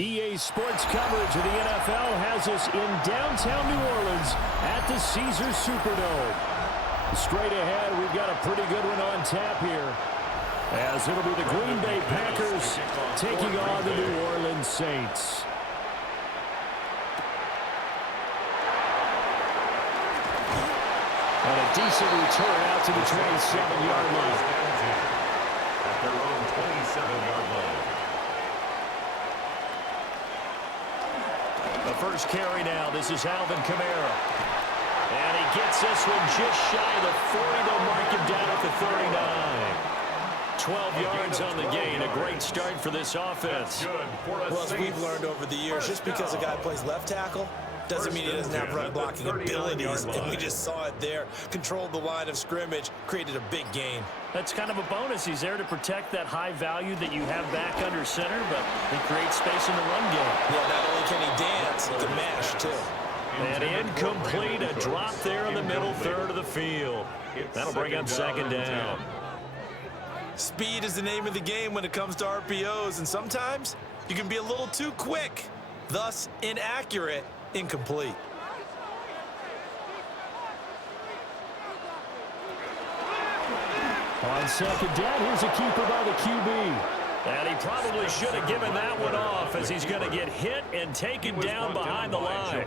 EA Sports coverage of the NFL has us in downtown New Orleans at the Caesars Superdome. Straight ahead, we've got a pretty good one on tap here, as it'll be the Green Bay Packers taking on the New Orleans Saints. And a decent return out to the 27-yard line. At their own 27-yard line. The first carry now. This is Alvin Kamara. And he gets this one just shy of the 40. They'll mark him down at the 39. 12 yards on the gain. A great start for this offense. Well, as we've learned over the years, just because a guy plays left tackle doesn't mean he doesn't have run blocking abilities, and we just saw it there. Controlled the line of scrimmage, created a big gain. That's kind of a bonus. He's there to protect that high value that you have back under center, but he creates space in the run game. Yeah, not only can he dance, he can mash, too. And incomplete, a drop there in the middle third of the field. That'll bring up second down. Speed is the name of the game when it comes to RPOs, and sometimes you can be a little too quick, thus inaccurate. Incomplete. On second down, here's a keeper by the QB. And he probably should have given that one off, as he's going to get hit and taken down behind the line.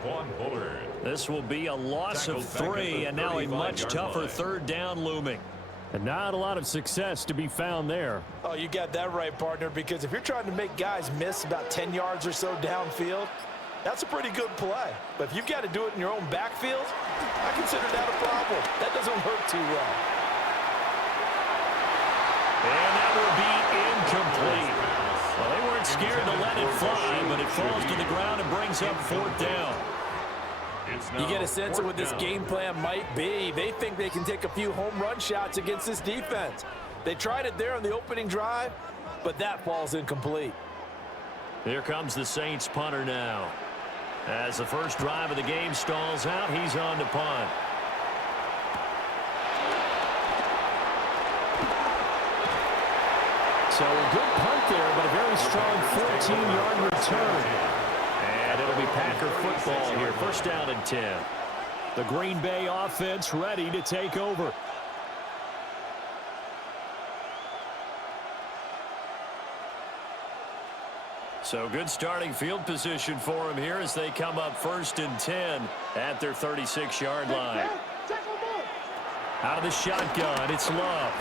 This will be a loss of 3, and now a much tougher third down looming. And not a lot of success to be found there. Oh, you got that right, partner, because if you're trying to make guys miss about 10 yards or so downfield, that's a pretty good play. But if you've got to do it in your own backfield, I consider that a problem. That doesn't work too well. And that will be incomplete. Well, they weren't scared to let it fly, but it falls to the ground and brings up fourth down. You get a sense of what this game plan might be. They think they can take a few home run shots against this defense. They tried it there on the opening drive, but that falls incomplete. Here comes the Saints punter now. As the first drive of the game stalls out, he's on to punt. So a good punt there, but a very strong 14-yard return. And it'll be Packer football here. First down and 10. The Green Bay offense ready to take over. So good starting field position for him here as they come up first and 10 at their 36-yard line. Out of the shotgun, it's Love.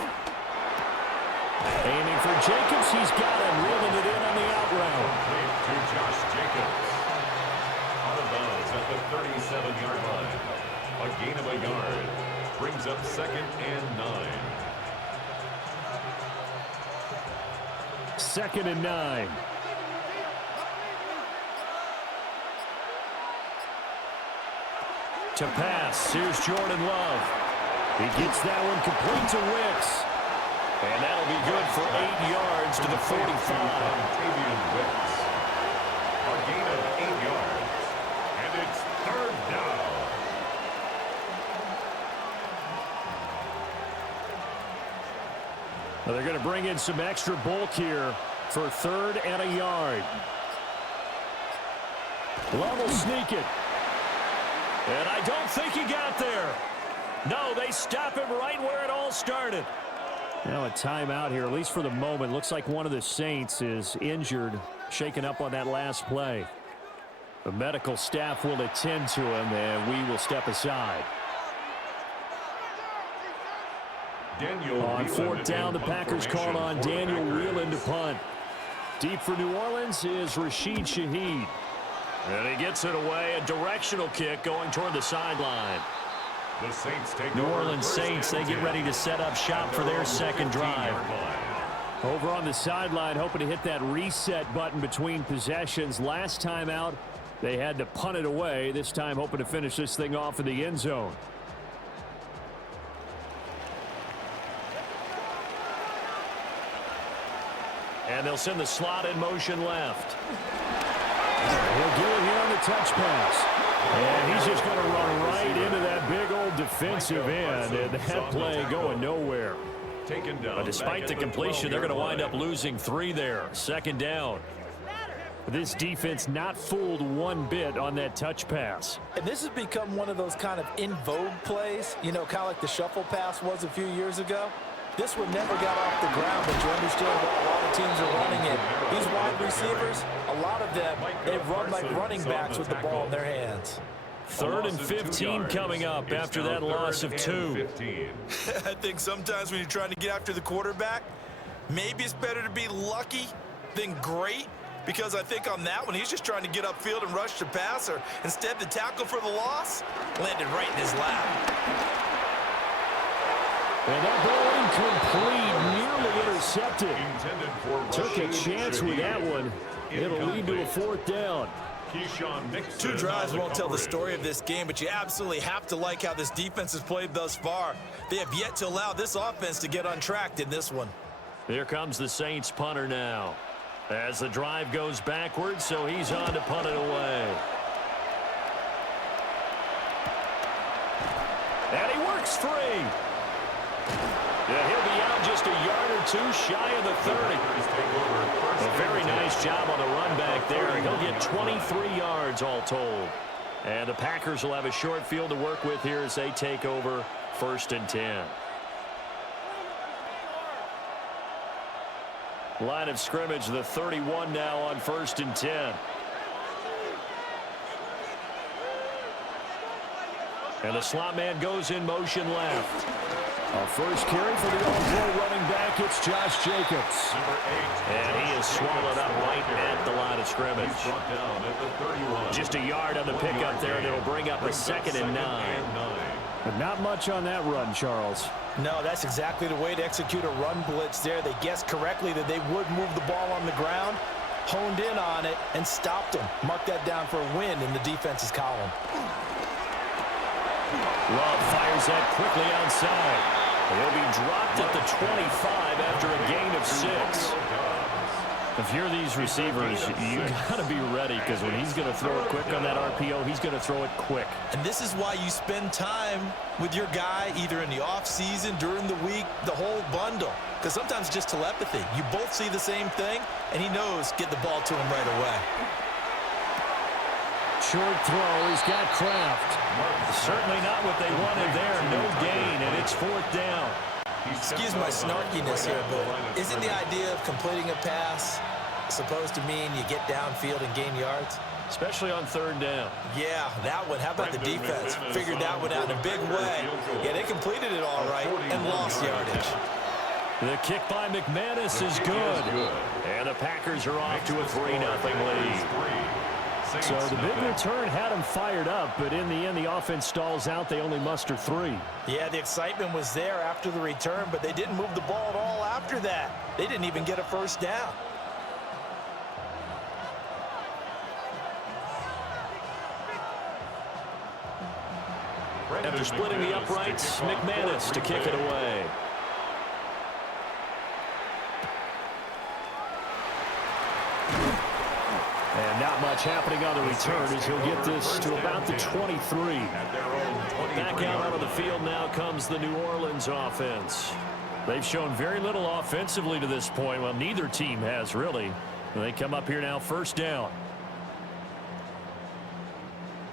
Aiming for Jacobs, he's got him, reeling it in on the out route. To Josh Jacobs. Out of bounds at the 37-yard line. A gain of a yard. Brings up second and 9. Second and 9. To pass, here's Jordan Love. He gets that one complete to Wicks. And that'll be good for 8 yards to the 45. Tavian Wicks. A gain of 8 yards. And it's third down. Well, they're going to bring in some extra bulk here for third and a yard. Love will sneak it. And I don't think he got there. No, they stop him right where it all started. Now a timeout here, at least for the moment. Looks like one of the Saints is injured, shaken up on that last play. The medical staff will attend to him, and we will step aside. On fourth down, the Packers called on Daniel Whelan to punt. Deep for New Orleans is Rashid Shaheed. And he gets it away, a directional kick going toward the sideline. The Saints take New Orleans Saints, they get ready to set up shop for their second drive. Over on the sideline, hoping to hit that reset button between possessions. Last time out, they had to punt it away. This time, hoping to finish this thing off in the end zone. And they'll send the slot in motion left. He'll get it here on the touch pass. And he's just going to run right into that big old defensive end. And that play going nowhere. But despite the completion, they're going to wind up losing 3 there. Second down. This defense not fooled one bit on that touch pass. And this has become one of those kind of in vogue plays, you know, kind of like the shuffle pass was a few years ago. This one never got off the ground, but you understand why a lot of teams are running it. These wide receivers, a lot of them, they run like running backs with the ball in their hands. 3rd and 15 coming up after that loss of 2. I think sometimes when you're trying to get after the quarterback, maybe it's better to be lucky than great, because I think on that one, he's just trying to get upfield and rush the passer. Instead, the tackle for the loss landed right in his lap. And that ball incomplete, nearly intercepted. Took a chance with that one. It'll lead to a 4th down. 2 drives won't tell the story of this game, but you absolutely have to like how this defense has played thus far. They have yet to allow this offense to get untracked in this one. Here comes the Saints punter now. As the drive goes backwards, so he's on to punt it away. And he works free. Yeah, he'll be out just a yard or 2 shy of the 30. A very nice job on the run back there. He'll get 23 yards all told. And the Packers will have a short field to work with here as they take over 1st and 10. Line of scrimmage, the 31 now on 1st and 10. And the slot man goes in motion left. Our first carry for the all-pro running back, it's Josh Jacobs. And he is swallowed up right at the line of scrimmage. Just a yard on the pickup there, and it'll bring up a 2nd and 9. But not much on that run, Charles. No, that's exactly the way to execute a run blitz there. They guessed correctly that they would move the ball on the ground, honed in on it, and stopped them. Mark that down for a win in the defense's column. Love fires that quickly outside. He'll be dropped at the 25 after a gain of 6. If you're these receivers, you got to be ready, because when he's going to throw it quick on that RPO, he's going to throw it quick. And this is why you spend time with your guy either in the offseason, during the week, the whole bundle. Because sometimes it's just telepathy. You both see the same thing, and he knows get the ball to him right away. Short throw. He's got Kraft. Certainly not what they wanted there. No gain, and it's 4th down. Excuse my snarkiness here, but isn't the idea of completing a pass supposed to mean you get downfield and gain yards? Especially on 3rd down. Yeah, that one. How about the defense? Figured that one out in a big way. Yeah, they completed it all right and lost yardage. The kick by McManus is good. And the Packers are off to a 3-0 lead. So the big return had them fired up, but in the end, the offense stalls out. They only muster 3. Yeah, the excitement was there after the return, but they didn't move the ball at all after that. They didn't even get a 1st down. After splitting the uprights, McManus to kick it away. And not much happening on the return as he'll get this to about the 23. Back out onto the field now comes the New Orleans offense. They've shown very little offensively to this point. Well, neither team has really. They come up here now 1st down.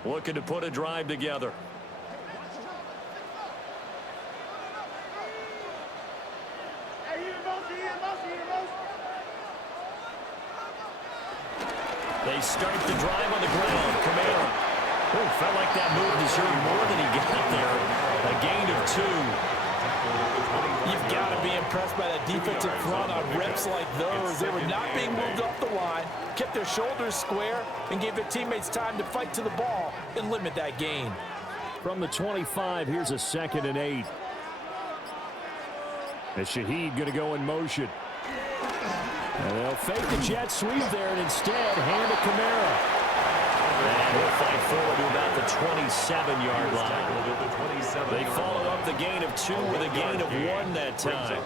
Looking to put a drive together. They start the drive on the ground. Kamara. Oh, felt like that move deserved more than he got there. A gain of 2. You've got to be impressed by that defensive front on reps like those. They were not being moved off the line, kept their shoulders square, and gave their teammates time to fight to the ball and limit that gain. From the 25, here's a 2nd and 8. And Shaheed going to go in motion. And they'll fake the jet sweep there and instead hand to Kamara. And he'll fight forward to about the 27-yard line. They follow up the gain of 2 with a gain of 1 that time.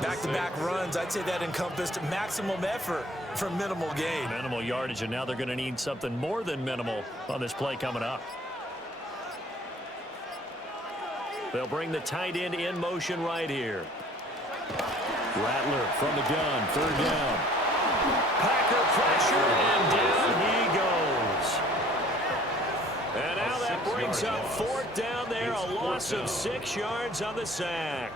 Back-to-back runs, I'd say that encompassed maximum effort for minimal gain. Minimal yardage, and now they're going to need something more than minimal on this play coming up. They'll bring the tight end in motion right here. Rattler from the gun, 3rd down. Packer pressure, and 4th down there, a loss of 6 yards on the sack.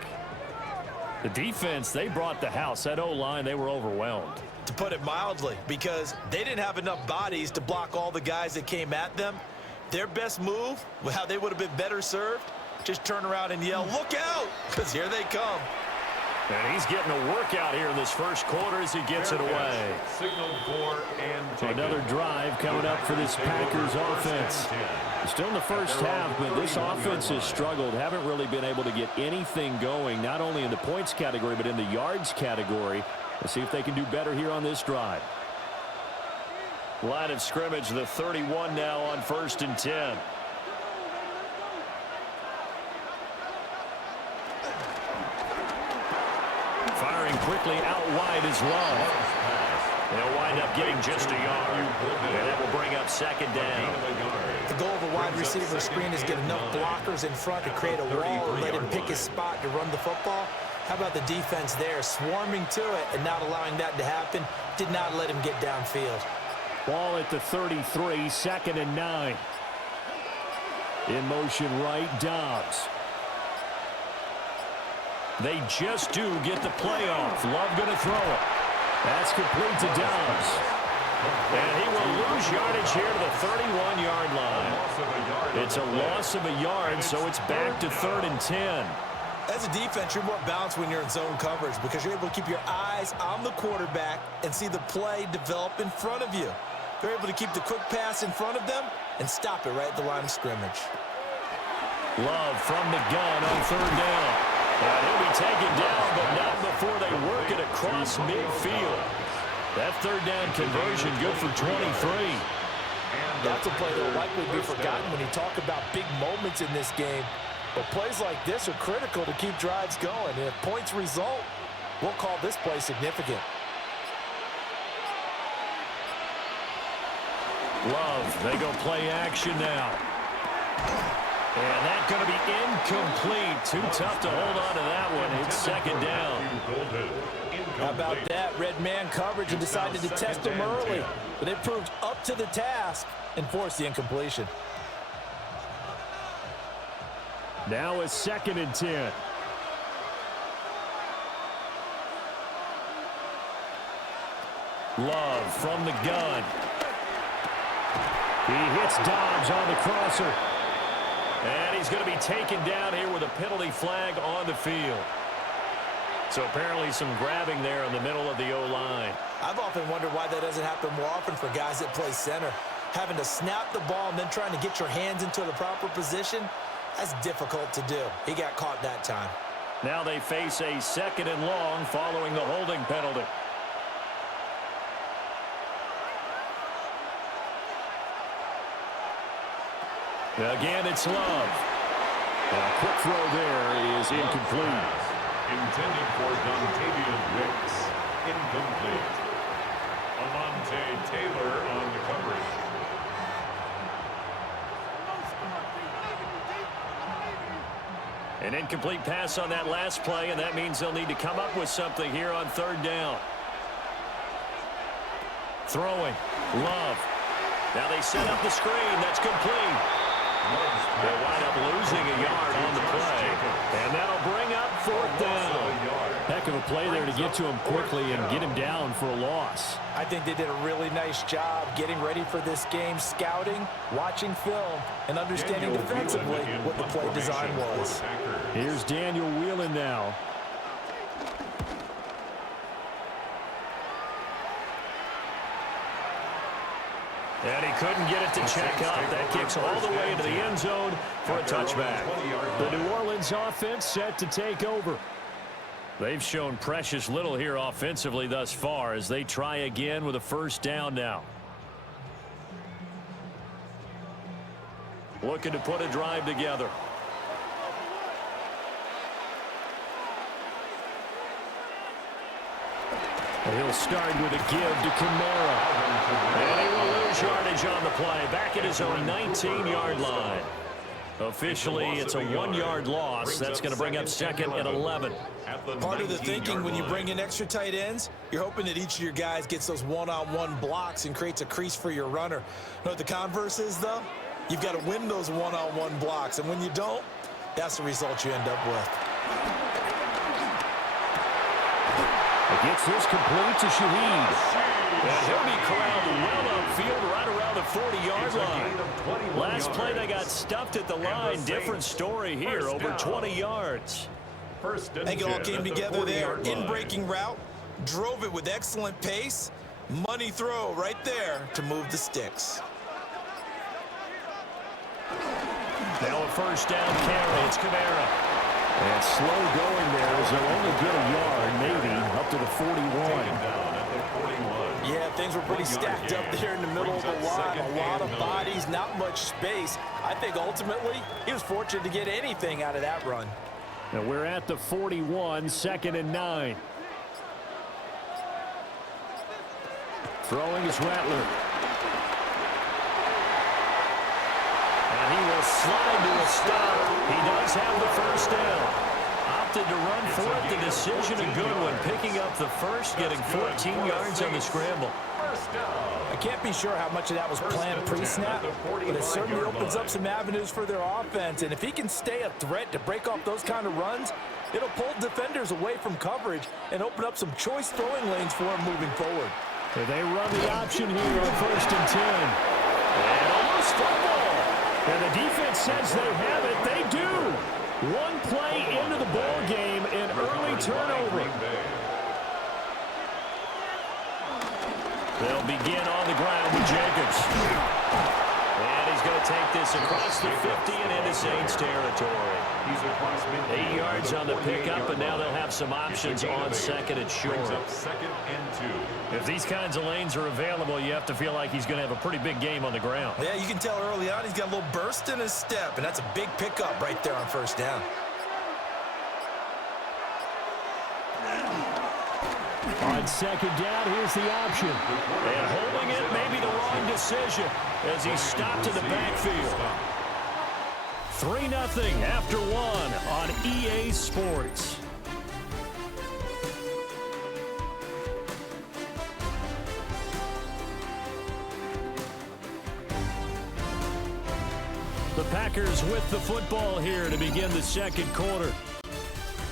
The defense, they brought the house. That O-line, they were overwhelmed. To put it mildly, because they didn't have enough bodies to block all the guys that came at them. Their best move, how they would have been better served, just turn around and yell, "Look out!" because here they come. And he's getting a workout here in this first quarter as he gets it away. Signal for and So another drive coming up for this Packers offense. Still in the first half, but this offense has struggled. Haven't really been able to get anything going, not only in the points category, but in the yards category. Let's see if they can do better here on this drive. Line of scrimmage, the 31 now on 1st and 10. Firing quickly out wide is Love. They'll wind up getting just a yard. And that will bring up 2nd down. The goal of a wide receiver screen is get enough blockers in front to create a wall and let him pick his spot to run the football. How about the defense there, swarming to it and not allowing that to happen? Did not let him get downfield. Ball at the 33, 2nd and 9. In motion right, Dobbs. They just do get the playoff. Love going to throw it. That's complete to Dobbs. And he will lose yardage here to the 31-yard line. It's a loss of a yard, so it's back to 3rd and 10. As a defense, you're more balanced when you're in zone coverage because you're able to keep your eyes on the quarterback and see the play develop in front of you. They're able to keep the quick pass in front of them and stop it right at the line of scrimmage. Love from the gun on 3rd down. And he'll be taken down, but not before they work it across midfield. That 3rd down conversion good for 23. That's a play that will likely be forgotten when you talk about big moments in this game. But plays like this are critical to keep drives going. And if points result, we'll call this play significant. Love, they go play action now. And that's going to be incomplete. Too tough to hold on to that one. It's 2nd down. How about that? Red man coverage and decided to test him early. But they proved up to the task and forced the incompletion. Now it's 2nd and 10. Love from the gun. He hits Dobbs on the crosser. And he's going to be taken down here with a penalty flag on the field. So apparently some grabbing there in the middle of the O-line. I've often wondered why that doesn't happen more often for guys that play center. Having to snap the ball and then trying to get your hands into the proper position, that's difficult to do. He got caught that time. Now they face a 2nd and long following the holding penalty. Again, it's Love. And a quick throw there is incomplete. Intended for Dontavian Wicks. Incomplete. Amonte Taylor on the coverage. An incomplete pass on that last play, and that means they'll need to come up with something here on 3rd down. Throwing. Love. Now they set up the screen. That's complete. They'll wind up losing a yard on the play. And that'll bring up 4th down. Heck of a play there to get to him quickly and get him down for a loss. I think they did a really nice job getting ready for this game, scouting, watching film, and understanding defensively what the play design was. Here's Daniel Whelan now. And he couldn't get it to check up. That kicks all the way into the end zone for a touchback. The New Orleans offense set to take over. They've shown precious little here offensively thus far as they try again with a 1st down now. Looking to put a drive together. He'll start with a give to Kamara. And he will lose yardage on the play. Back at his own 19-yard line. Officially, it's a 1-yard loss. That's going to bring up 2nd and 11. Part of the thinking when you bring in extra tight ends, you're hoping that each of your guys gets those one-on-one blocks and creates a crease for your runner. You know what the converse is, though? You've got to win those one-on-one blocks, and when you don't, that's the result you end up with. It gets this complete to Shaheed. And he'll be corralled well upfield right around the 40-yard line. Last play, they got stuffed at the line. Different story here, over 20 yards. I think it all came together there. In-breaking route, drove it with excellent pace. Money throw right there to move the sticks. Now a first down carry. It's Kamara. And slow going there as they'll only get a yard, maybe, up to the 41. Yeah, things were pretty stacked up there in the middle of the line. A lot of bodies, not much space. I think ultimately he was fortunate to get anything out of that run. Now we're at the 41, 2nd and 9. Throwing is Rattler. And he will slide to a stop. He does have the first down. Opted to run for it. The decision a good one. Picking up the first, getting 14 yards on the scramble. I can't be sure how much of that was planned pre-snap, but it certainly opens up some avenues for their offense. And if he can stay a threat to break off those kind of runs, it'll pull defenders away from coverage and open up some choice throwing lanes for him moving forward. They run the option here on 1st and 10. And almost football. And the defense says they have it. They do. One play into the ball game, an early turnover. They'll begin on the ground with Jacobs. And he's going to take this across the 50 and into Saints territory. 8 yards on the pickup, and now they'll have some options on 2nd and short. If these kinds of lanes are available, you have to feel like he's going to have a pretty big game on the ground. Yeah, you can tell early on he's got a little burst in his step, and that's a big pickup right there on 1st down. On 2nd down, here's the option. And holding it may be the wrong decision as he's stopped in the backfield. 3-0 after 1 on EA Sports. The Packers with the football here to begin the 2nd quarter,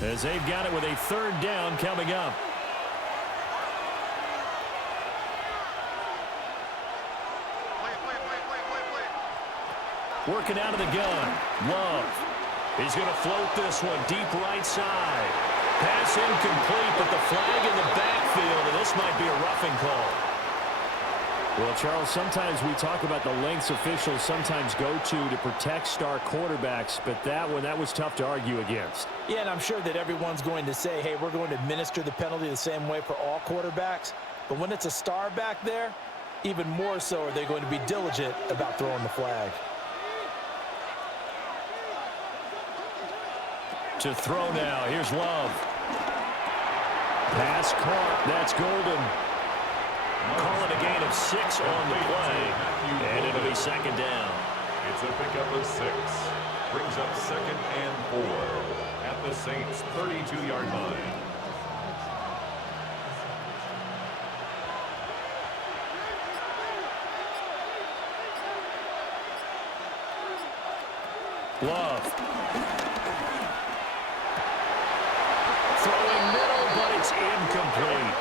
as they've got it with a 3rd down coming up. Working out of the gun. Love. He's going to float this one deep right side. Pass incomplete, but the flag in the backfield, and this might be a roughing call. Well, Charles, sometimes we talk about the lengths officials sometimes go to protect star quarterbacks, but that one, that was tough to argue against. Yeah, and I'm sure that everyone's going to say, hey, we're going to administer the penalty the same way for all quarterbacks. But when it's a star back there, even more so are they going to be diligent about throwing the flag. To throw now. Here's Love. Pass caught. That's Golden. Calling a gain of 6 on the play. And it'll be 2nd down. It's a pickup of 6. Brings up 2nd and 4 at the Saints' 32-yard line. Love. Throwing middle, but it's incomplete.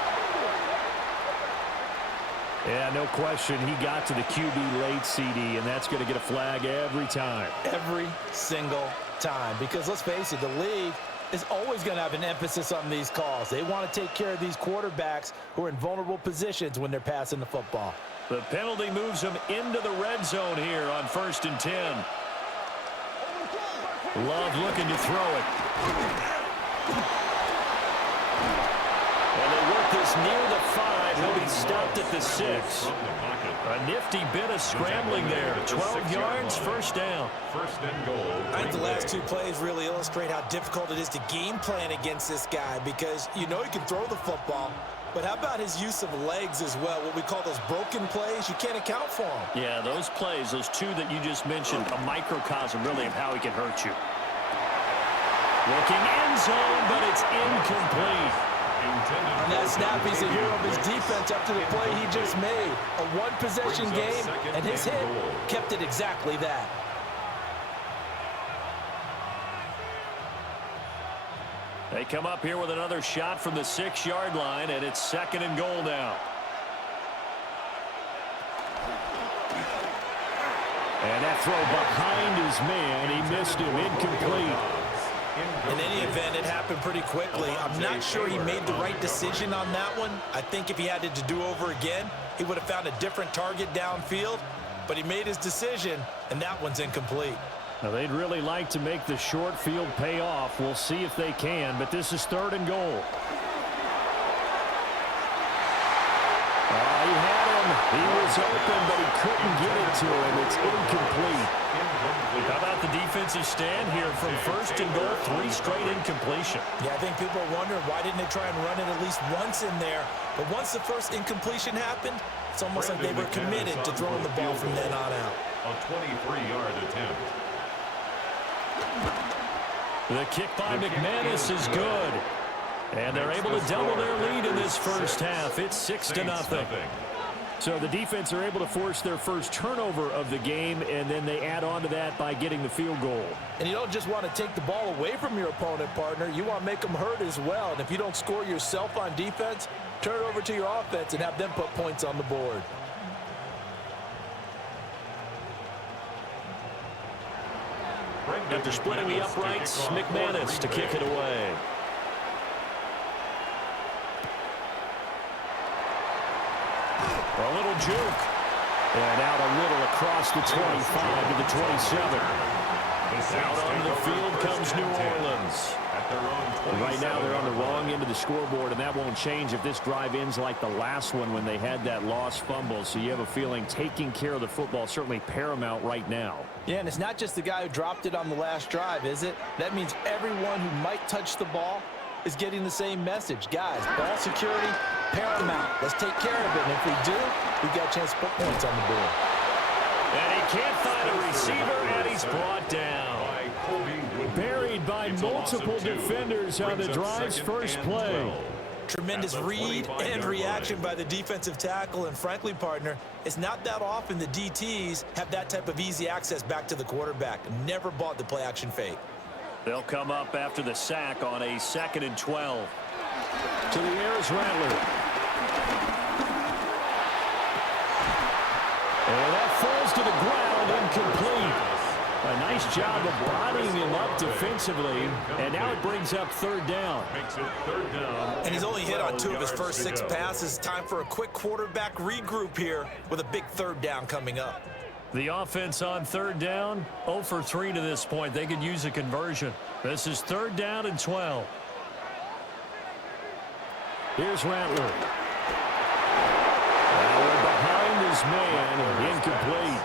Yeah, no question. He got to the QB late, CD, and that's going to get a flag every time. Every single time. Because let's face it, the league is always going to have an emphasis on these calls. They want to take care of these quarterbacks who are in vulnerable positions when they're passing the football. The penalty moves him into the red zone here on 1st and 10. Love looking to throw it. And they work this near the 5. He'll be stopped at the 6. A nifty bit of scrambling there. 12 yards, 1st down. 1st and goal. I think the last 2 plays really illustrate how difficult it is to game plan against this guy, because you know he can throw the football, but how about his use of legs as well? What we call those broken plays, you can't account for them. Yeah, those plays, those 2 that you just mentioned, a microcosm really of how he can hurt you. Looking end zone, but it's incomplete. On that snap, he's a hero of his defense after the play he just made. A one-possession game, and his hit kept it exactly that. They come up here with another shot from the 6-yard line, and it's 2nd and goal now. And that throw behind his man, he missed him, incomplete. In any event, it happened pretty quickly. I'm not sure he made the right decision on that one. I think if he had it to do over again, he would have found a different target downfield. But he made his decision, and that one's incomplete. Now, they'd really like to make the short field pay off. We'll see if they can, but this is 3rd and goal. He had him. He was open, but he couldn't get it to him. It's incomplete. How about the defensive stand here from 1st and goal? 3 straight incompletion. Yeah, I think people are wondering why didn't they try and run it at least once in there. But once the first incompletion happened, it's almost like they were committed to throwing the ball from then on out. A 23-yard attempt. The kick by McManus is good. And they're able to double their lead in this first half. It's 6-0. So the defense are able to force their first turnover of the game, and then they add on to that by getting the field goal. And you don't just want to take the ball away from your opponent, partner. You want to make them hurt as well. And if you don't score yourself on defense, turn it over to your offense and have them put points on the board. After splitting the uprights, McManus to kick it away. A little juke. And out a little across the 25 to the 27. Out onto the field comes New Orleans. And right now they're on the wrong end of the scoreboard, and that won't change if this drive ends like the last one when they had that lost fumble. So you have a feeling taking care of the football certainly paramount right now. Yeah, and it's not just the guy who dropped it on the last drive, is it? That means everyone who might touch the ball is getting the same message. Guys, ball security, paramount. Let's take care of it. And if we do, we've got a chance to put points on the board. And he can't find a receiver, and he's brought down. Buried by multiple defenders on the drive's first play. Tremendous read and reaction by the defensive tackle. And frankly, partner, it's not that often the DTs have that type of easy access back to the quarterback. Never bought the play action fake. They'll come up after the sack on a 2nd and 12. To the air is Rattler. And that falls to the ground, incomplete. A nice job of bodying him up defensively, and now it brings up 3rd down. Makes it 3rd down. And he's only hit on 2 of his first 6 passes. Time for a quick quarterback regroup here with a big 3rd down coming up. The offense on 3rd down, 0 for 3 to this point. They could use a conversion. This is 3rd down and 12. Here's Rattler. Now behind his man, incomplete.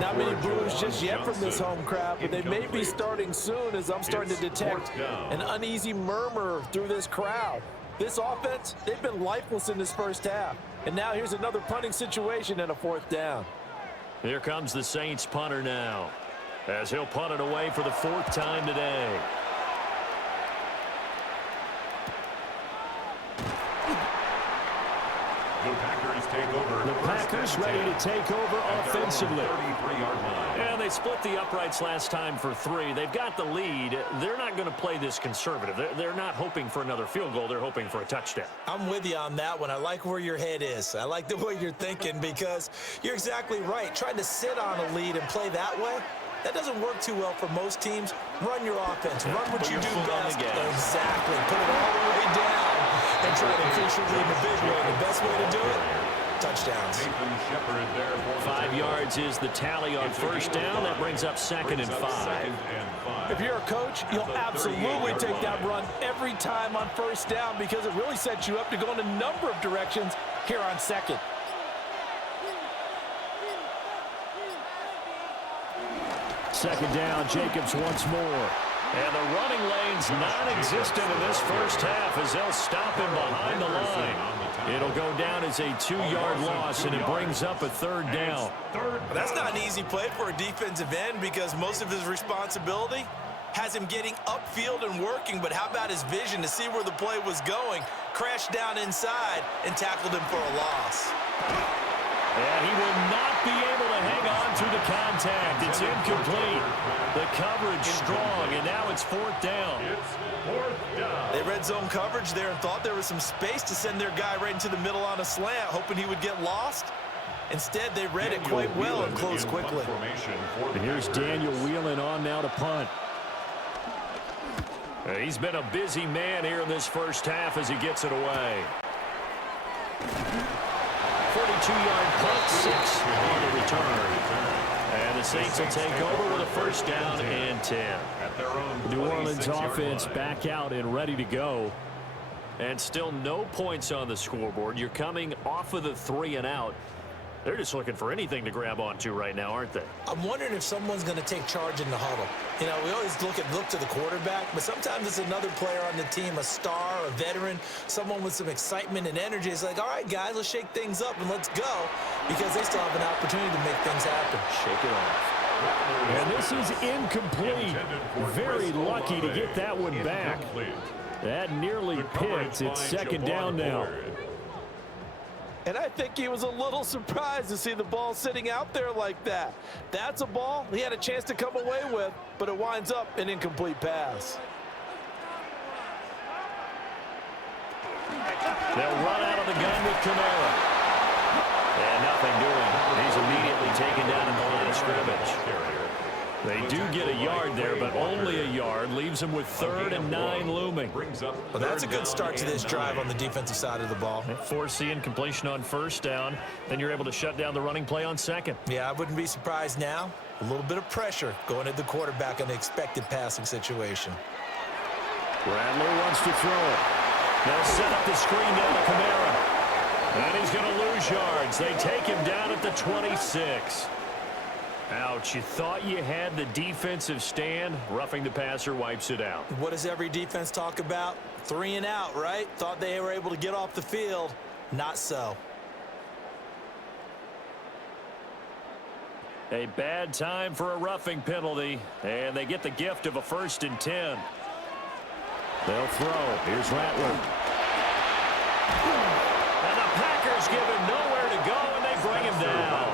Not many boos just yet from this home crowd, but they may be starting soon as I'm starting to detect an uneasy murmur through this crowd. This offense, they've been lifeless in this first half. And now here's another punting situation and a 4th down. Here comes the Saints punter now, as he'll punt it away for the 4th time today. The Packers ready to take over offensively. And they split the uprights last time for 3. They've got the lead. They're not going to play this conservative. They're not hoping for another field goal. They're hoping for a touchdown. I'm with you on that one. I like where your head is. I like the way you're thinking because you're exactly right. Trying to sit on a lead and play that way, that doesn't work too well for most teams. Run your offense. Run what you do best. Exactly. Put it all the way down and try to increase your lead in a big way. The best way to do it, touchdowns. 5 yards is the tally on 1st down. That brings up 2nd and 5. If you're a coach, you'll absolutely take that run every time on 1st down because it really sets you up to go in a number of directions here on 2nd. Second down, Jacobs once more. And the running lane's non-existent in this first half as they'll stop him behind the line. It'll go down as a 2-yard loss, and it brings up a 3rd down. That's not an easy play for a defensive end because most of his responsibility has him getting upfield and working, but how about his vision to see where the play was going? Crashed down inside and tackled him for a loss. And he will not be able to hang on through the contact. It's incomplete. The coverage strong, and now it's 4th down. They red zone coverage there and thought there was some space to send their guy right into the middle on a slant, hoping he would get lost. Instead, they read it quite well and closed quickly. And here's Daniel Whelan on now to punt. He's been a busy man here in this first half as he gets it away. 42-yard punt, 6 on the return. And the Saints will take over with a 1st down and 10. New Orleans offense back out and ready to go. And still no points on the scoreboard. You're coming off of the 3 and out. They're just looking for anything to grab onto right now, aren't they? I'm wondering if someone's going to take charge in the huddle. You know, we always look to the quarterback, but sometimes it's another player on the team, a star, a veteran, someone with some excitement and energy. It's like, all right, guys, let's shake things up and let's go, because they still have an opportunity to make things happen. Shake it off. And this is incomplete. Very lucky to get that one back. That nearly picked. It's 2nd down now. And I think he was a little surprised to see the ball sitting out there like that. That's a ball he had a chance to come away with, but it winds up an incomplete pass. They'll run out of the gun with Kamara. And nothing doing. He's immediately taken down at the line of scrimmage. They do get a yard there, but only a yard. Leaves them with 3rd and 9 looming. Well, that's a good start to this drive on the defensive side of the ball. Force the incompletion on 1st down. Then you're able to shut down the running play on 2nd. Yeah, I wouldn't be surprised now. A little bit of pressure going at the quarterback in the expected passing situation. Bradley wants to throw it. They'll set up the screen down to Kamara. And he's going to lose yards. They take him down at the 26. Ouch, you thought you had the defensive stand. Roughing the passer wipes it out. What does every defense talk about? 3 and out, right? Thought they were able to get off the field. Not so. A bad time for a roughing penalty. And they get the gift of a 1st and 10. They'll throw. Here's Rattler. And the Packers give him nowhere to go, and they bring him down.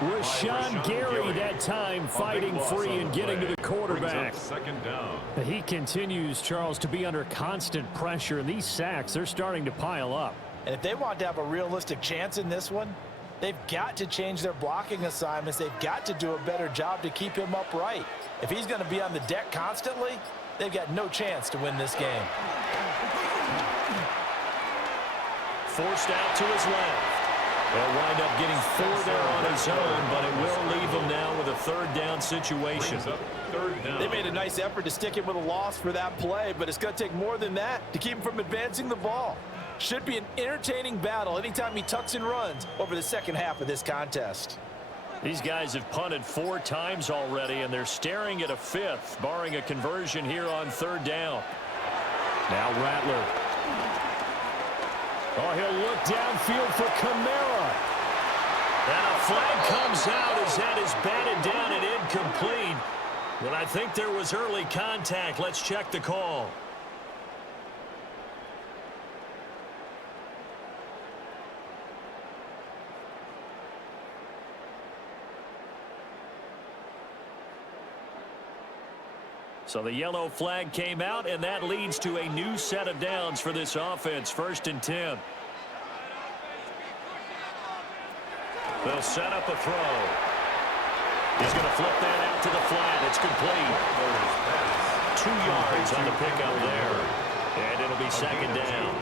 Rashawn Gary that time fighting free and getting to the quarterback. 2nd down. He continues, Charles, to be under constant pressure, and these sacks, they're starting to pile up. And if they want to have a realistic chance in this one, they've got to change their blocking assignments. They've got to do a better job to keep him upright. If he's going to be on the deck constantly, they've got no chance to win this game. Forced out to his left. They'll wind up getting 4 there on his own, but it will leave him now with a 3rd down situation. They made a nice effort to stick him with a loss for that play, but it's going to take more than that to keep him from advancing the ball. Should be an entertaining battle anytime he tucks and runs over the 2nd half of this contest. These guys have punted 4 times already, and they're staring at a 5th, barring a conversion here on 3rd down. Now Rattler. Oh, he'll look downfield for Kamara. And a flag comes out as that is batted down and incomplete. But I think there was early contact. Let's check the call. So the yellow flag came out, and that leads to a new set of downs for this offense. 1st and 10. They'll set up a throw. He's going to flip that out to the flat. It's complete. 2 yards on the pickup there. And it'll be 2nd down.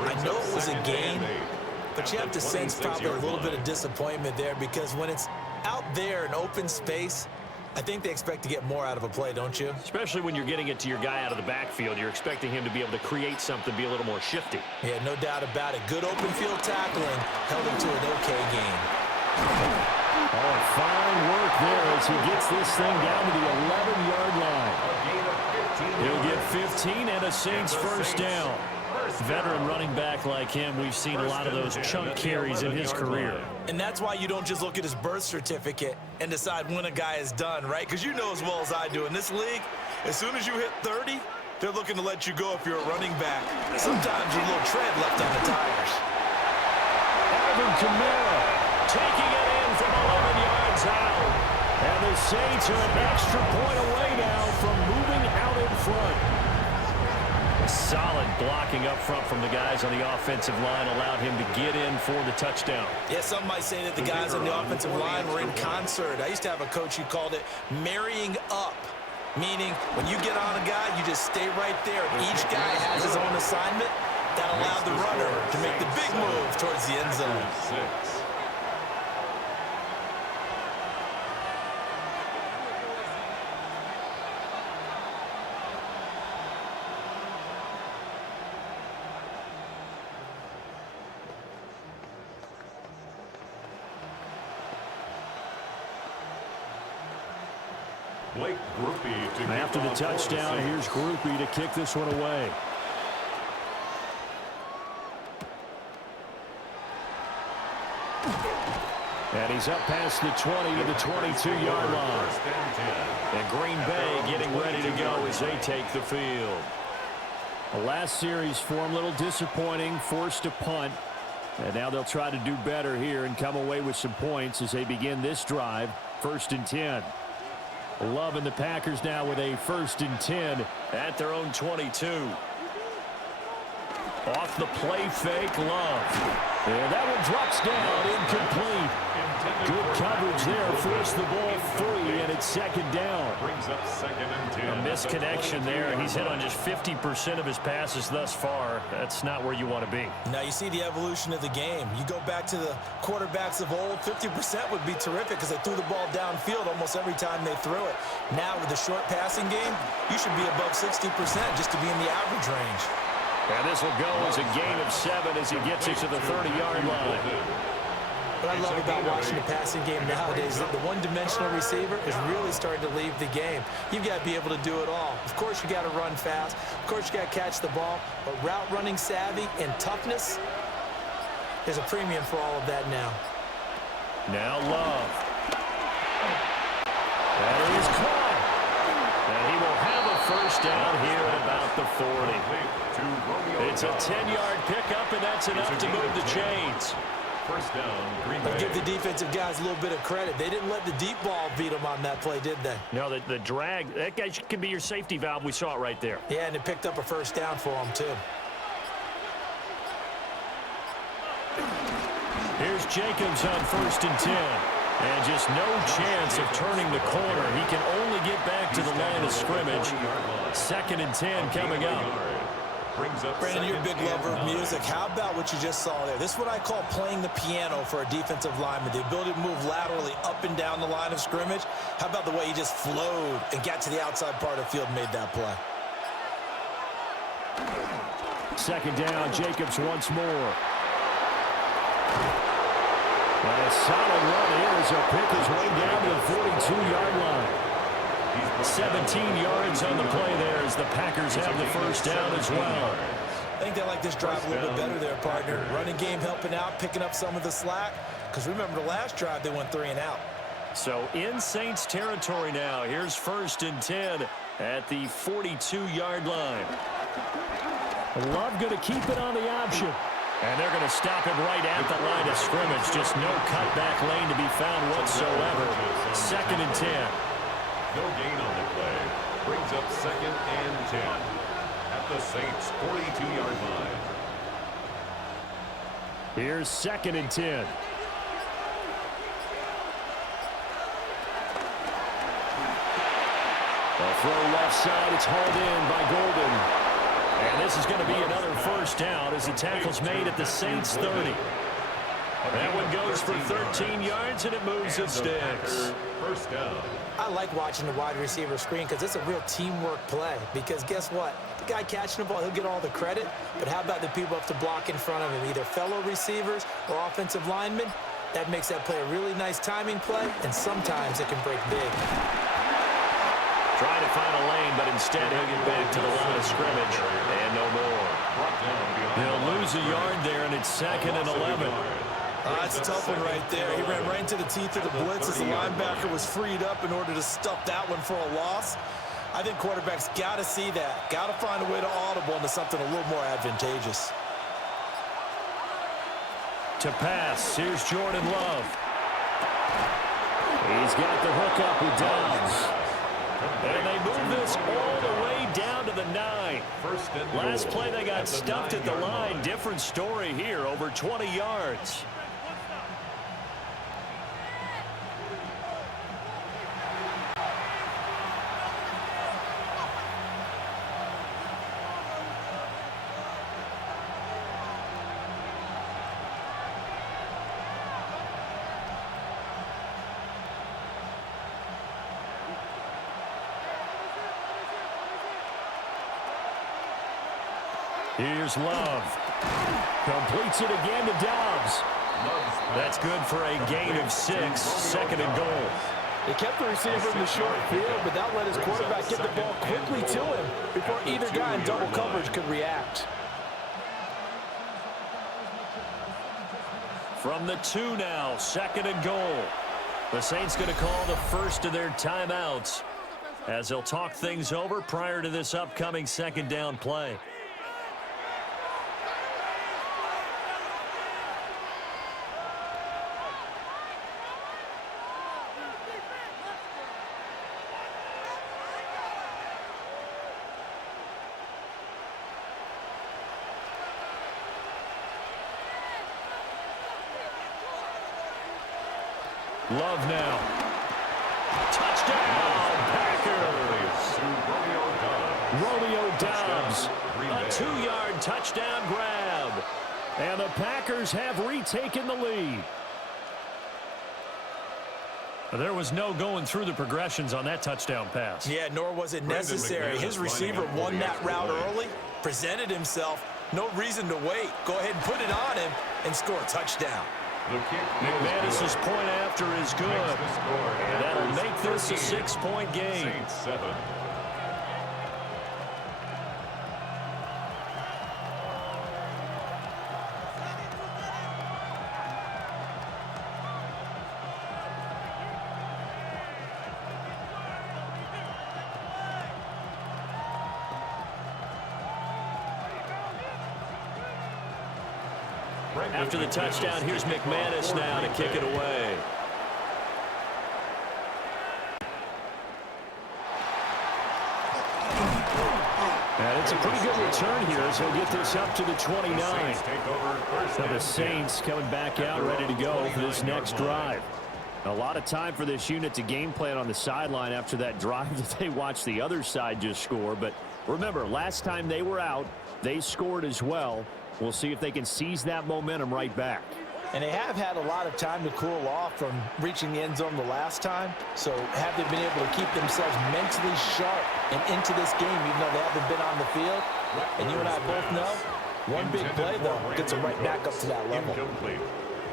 I know it was a gain, but you have to sense probably a little bit of disappointment there, because when it's out there in open space, I think they expect to get more out of a play, don't you? Especially when you're getting it to your guy out of the backfield. You're expecting him to be able to create something, be a little more shifty. Yeah, no doubt about it. Good open field tackling held him to an okay game. Oh, fine work there as he gets this thing down to the 11-yard line. He'll get 15 and a Saints 1st down. Veteran running back like him, we've seen a lot of those chunk carries in his career. And that's why you don't just look at his birth certificate and decide when a guy is done, right? Because you know as well as I do, in this league, as soon as you hit 30, they're looking to let you go if you're a running back. Sometimes there's a little tread left on the tires. Alvin Kamara taking it in from 11 yards out. And the Saints are an extra point away now from moving out in front. Solid blocking up front from the guys on the offensive line allowed him to get in for the touchdown. Yeah, some might say that the guys on the offensive line were in concert. I used to have a coach who called it marrying up, meaning when you get on a guy, you just stay right there. Each guy has his own assignment. That allowed the runner to make the big move towards the end zone. After the touchdown, here's Groupie to kick this one away. And he's up past the 20 to the 22-yard line. And Green Bay getting ready to go as they take the field. The last series for him, a little disappointing, forced to punt. And now they'll try to do better here and come away with some points as they begin this drive, 1st and 10. Love and the Packers now with a 1st and 10 at their own 22. Off the play fake, Love. And that one drops down, incomplete. Good coverage there, forced the ball free, and it's 2nd down. Brings up 2nd and 10. A misconnection there. He's hit on just 50% of his passes thus far. That's not where you want to be. Now you see the evolution of the game. You go back to the quarterbacks of old, 50% would be terrific because they threw the ball downfield almost every time they threw it. Now with the short passing game, you should be above 60% just to be in the average range. And this will go as a gain of 7 as he gets it to the 30-yard line. What I love about watching the passing game nowadays is that the one-dimensional receiver is really starting to leave the game. You've got to be able to do it all. Of course, you got to run fast. Of course, you got to catch the ball. But route running savvy and toughness, there's a premium for all of that now. Now Love. That is caught. And he will have a 1st down here at about the 40. It's a 10-yard pickup, and that's enough to move the chains. 1st down, Green Bay. I'll give the defensive guys a little bit of credit. They didn't let the deep ball beat them on that play, did they? No, the drag, that guy can be your safety valve. We saw it right there. Yeah, and it picked up a 1st down for them, too. Here's Jacobs on 1st and 10. And just no chance of turning the corner. He can only get back to the line of scrimmage. 2nd and 10 coming up. Brandon, you're a big lover of music. How about what you just saw there? This is what I call playing the piano for a defensive lineman. The ability to move laterally up and down the line of scrimmage. How about the way he just flowed and got to the outside part of the field and made that play? 2nd down, Jacobs once more. And a solid run here as he'll pick his way down to the 42-yard line. 17 yards on the play there as the Packers have the 1st down as well. I think they like this drive a little bit better there, partner. Running game helping out, picking up some of the slack. Because remember, the last drive, they went 3 and out. So in Saints territory now. Here's 1st and 10 at the 42-yard line. Love going to keep it on the option. And they're going to stop him right at the line of scrimmage. Just no cutback lane to be found whatsoever. 2nd and 10. No gain on the play. Brings up 2nd and 10 at the Saints' 42-yard line. Here's 2nd and 10. A throw left side. It's hauled in by Golden. And this is going to be another 1st down as the tackle's made at the Saints' 30. That one goes for 13 yards, and it moves the sticks. 1st down. I like watching the wide receiver screen because it's a real teamwork play. Because guess what? The guy catching the ball, he'll get all the credit. But how about the people have to block in front of him, either fellow receivers or offensive linemen? That makes that play a really nice timing play, and sometimes it can break big. Trying to find a lane, but instead he'll get back to the line of scrimmage. And no more. He'll lose a yard there, and it's 2nd and 11. That's a tough one right there. He ran right into the teeth of the blitz as the linebacker was freed up in order to stuff that one for a loss. I think quarterbacks got to see that. Got to find a way to audible into something a little more advantageous. To pass, here's Jordan Love. He's got the hook up with Dobbs. And they move this all the way down to the 9. Last play they got stuffed at the line. Different story here, over 20 yards. Here's Love. Completes it again to Dobbs. That's good for a gain of 6. 2nd and goal. They kept the receiver in the short field, but that let his quarterback get the ball quickly to him before either guy in double coverage could react. From the 2 now, 2nd and goal. The Saints going to call the first of their timeouts as they'll talk things over prior to this upcoming 2nd down play. Love now. Touchdown, Packers. Romeo Dobbs. A 2-yard touchdown grab. And the Packers have retaken the lead. There was no going through the progressions on that touchdown pass. Yeah, nor was it necessary. His receiver won that route early, presented himself. No reason to wait. Go ahead and put it on him and score a touchdown. McManus's point after is good. And that'll make this a 6-point game. After the touchdown, here's McManus now to kick it away. And it's a pretty good return here as he'll get this up to the 29. So the Saints coming back out ready to go for this next drive. A lot of time for this unit to game plan on the sideline after that drive that they watched the other side just score. But remember, last time they were out, they scored as well. We'll see if they can seize that momentum right back. And they have had a lot of time to cool off from reaching the end zone the last time. So have they been able to keep themselves mentally sharp and into this game even though they haven't been on the field? And you and I both know, one big play, though, gets them right back up to that level.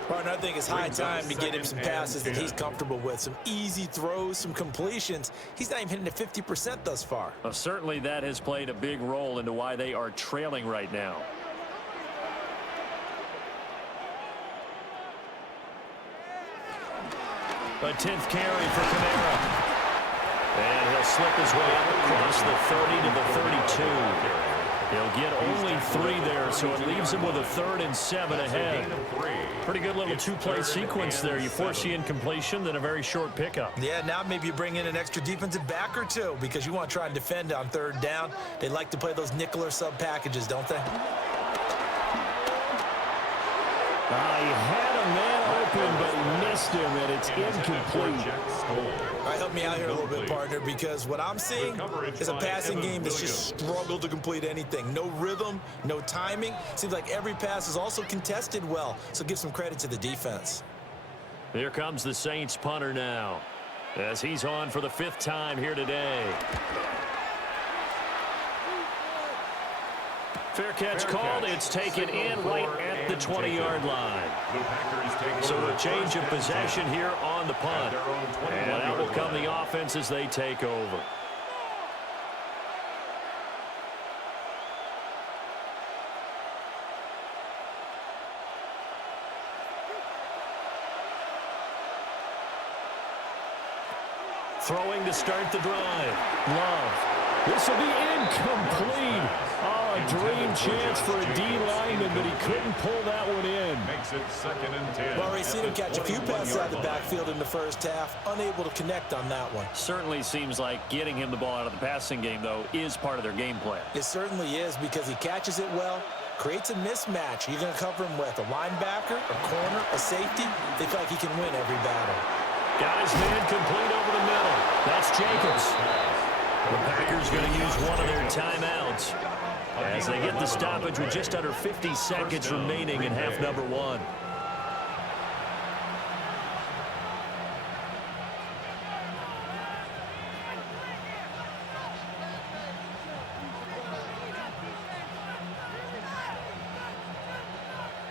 Partner, I think it's high time to get him some passes that he's comfortable with. Some easy throws, some completions. He's not even hitting at 50% thus far. Well, certainly that has played a big role into why they are trailing right now. A 10th carry for Kamara. And he'll slip his way up across the 30 to the 32. He'll get only 3 there, so it leaves him with a 3rd and 7 ahead. Pretty good little 2-play sequence there. You force the incompletion, then a very short pickup. Yeah, now maybe you bring in an extra defensive back or two because you want to try and defend on 3rd down. They like to play those nickel or sub packages, don't they? He had a man open, but he missed him, and it's incomplete. All right, help me out here a little bit, partner, because what I'm seeing is a passing game that's just struggled to complete anything. No rhythm, no timing. Seems like every pass is also contested well, so give some credit to the defense. Here comes the Saints punter now, as he's on for the 5th time here today. Fair catch called. It's taken in right at the 20-yard line. So a change of possession here on the punt. And out will come the offense as they take over. Throwing to start the drive. Love. This will be incomplete. Oh, a dream chance for a D lineman, but he couldn't pull that one in. Makes it 2nd and 10. Well, we've seen him catch a few passes out of the backfield in the first half, unable to connect on that one. Certainly seems like getting him the ball out of the passing game, though, is part of their game plan. It certainly is, because he catches it well, creates a mismatch. You're going to cover him with a linebacker, a corner, a safety. They feel like he can win every battle. Got his man complete over the middle. That's Jacobs. The Packers going to use one of their timeouts as they get the stoppage with just under 50 seconds remaining in half number 1.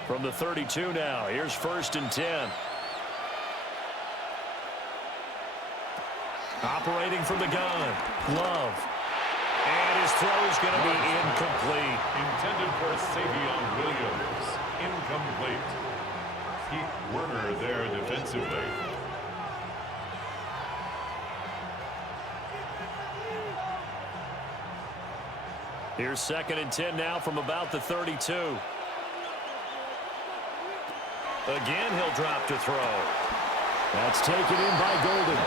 From the 32 now, here's 1st and 10. Operating from the gun, Love. And his throw is going to be incomplete. Intended for Savion Williams. Incomplete. Keith Werner there defensively. Here's 2nd and 10 now from about the 32. Again, he'll drop to throw. That's taken in by Golden.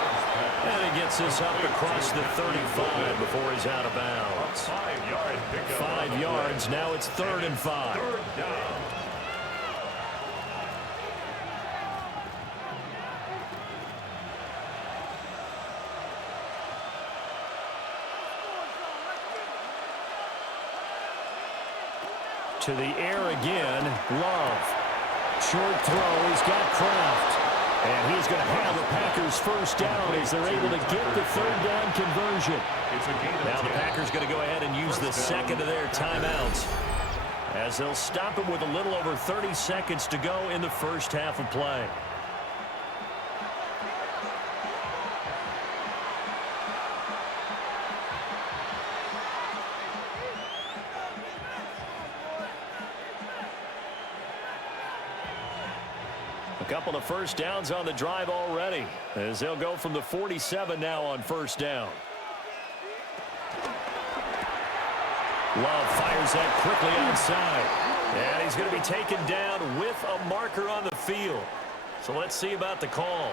And he gets this up across the 35 before he's out of bounds. 5-yard pickup. 5 yards. Now it's 3rd and 5. 3rd down. To the air again. Love. Short throw. He's got Kraft. And he's going to have the Packers first down as they're able to get the 3rd down conversion. Now the Packers going to go ahead and use the 2nd of their timeouts as they'll stop him with a little over 30 seconds to go in the first half of play. A couple of first downs on the drive already as they'll go from the 47 now on 1st down. Love fires that quickly outside. And he's going to be taken down with a marker on the field. So let's see about the call.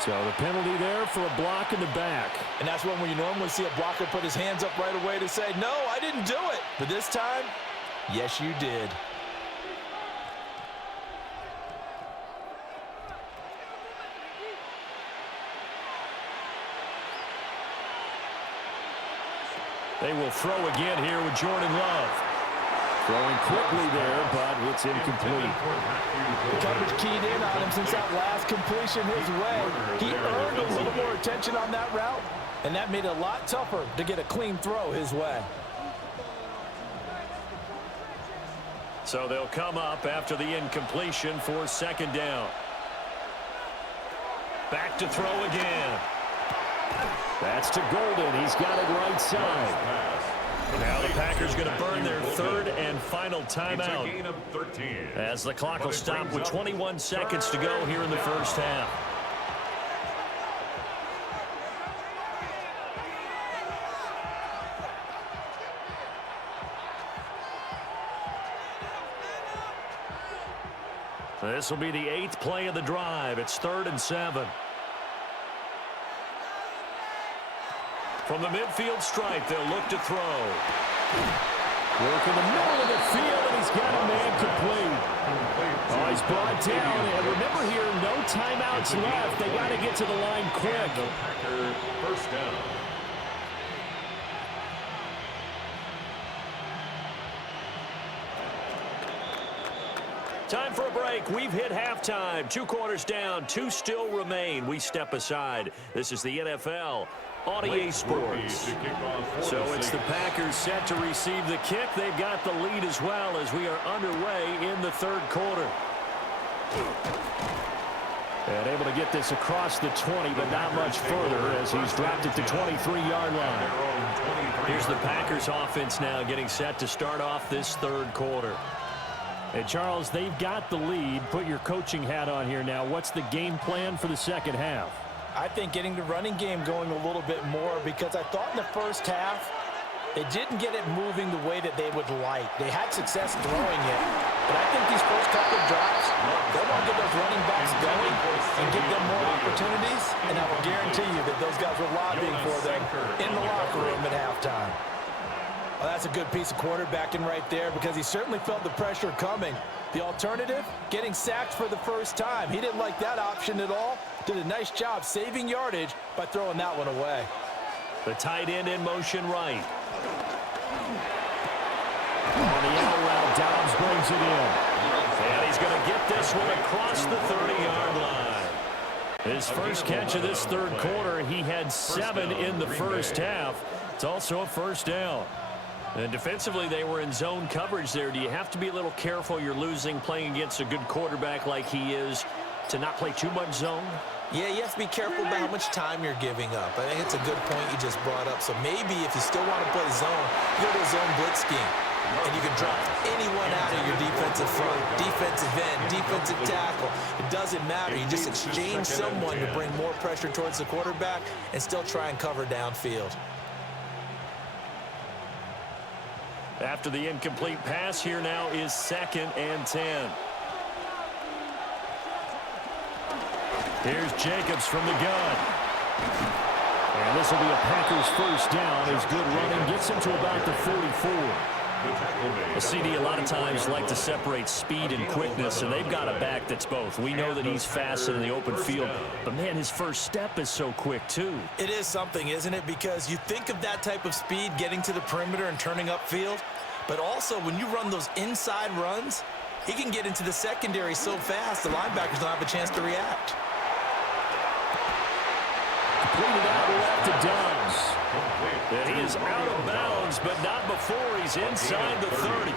So the penalty there for a block in the back. And that's when you normally see a blocker put his hands up right away to say, no, I didn't do it. But this time, yes, you did. They will throw again here with Jordan Love. Throwing quickly there, but it's incomplete. The coverage keyed in on him since that last completion his way. He earned a little more attention on that route, and that made it a lot tougher to get a clean throw his way. So they'll come up after the incompletion for 2nd down. Back to throw again. That's to Golden. He's got it right side. Now the Packers going to burn their 3rd and final timeout It's a gain of 13. as the clock will stop with 21 seconds to go here in the first half. This will be the 8th play of the drive. It's 3rd and 7. From the midfield stripe, they'll look to throw. Work in the middle of the field, and he's got a man complete. Oh, he's brought down. And remember here, no timeouts left. They got to get to the line quick. Packer first down. Time for a break. We've hit halftime. 2 quarters down. 2 still remain. We step aside. This is the NFL on EA Sports. So it's the Packers set to receive the kick. They've got the lead as well as we are underway in the 3rd quarter. And able to get this across the 20, but not much further as he's dropped it to 23-yard line. Here's the Packers offense now getting set to start off this 3rd quarter. And Charles, they've got the lead. Put your coaching hat on here now. What's the game plan for the second half? I think getting the running game going a little bit more, because I thought in the first half they didn't get it moving the way that they would like. They had success throwing it, but I think these first couple of drives, they want to get those running backs going and give them more opportunities, and I will guarantee you that those guys were lobbying for them in the locker room at halftime. Well, that's a good piece of quarterbacking right there, because he certainly felt the pressure coming. The alternative, getting sacked for the first time. He didn't like that option at all. Did a nice job saving yardage by throwing that one away. The tight end in motion right. On the out route, Dobbs brings it in. And he's going to get this one across the 30-yard line. His first catch of this third quarter, he had 7 in the first half. It's also a first down. And defensively, they were in zone coverage there. Do you have to be a little careful? You're losing playing against a good quarterback like he is to not play too much zone? Yeah, you have to be careful about how much time you're giving up. I think it's a good point you just brought up. So maybe if you still want to play zone, you go to a zone blitz scheme. And you can drop anyone out of your defensive front, defensive end, defensive tackle. It doesn't matter. You just exchange someone to bring more pressure towards the quarterback and still try and cover downfield. After the incomplete pass, here now is 2nd and 10. Here's Jacobs from the gun. And this will be a Packers first down. His good running gets him to about the 44. A CD a lot of times like to separate speed and quickness, and they've got a back that's both. We know that he's fast in the open field, but, man, his first step is so quick, too. It is something, isn't it? Because you think of that type of speed getting to the perimeter and turning upfield, but also when you run those inside runs, he can get into the secondary so fast the linebackers don't have a chance to react. Completed out left to Dobbs. And he is out of bounds, but not before he's inside the 30.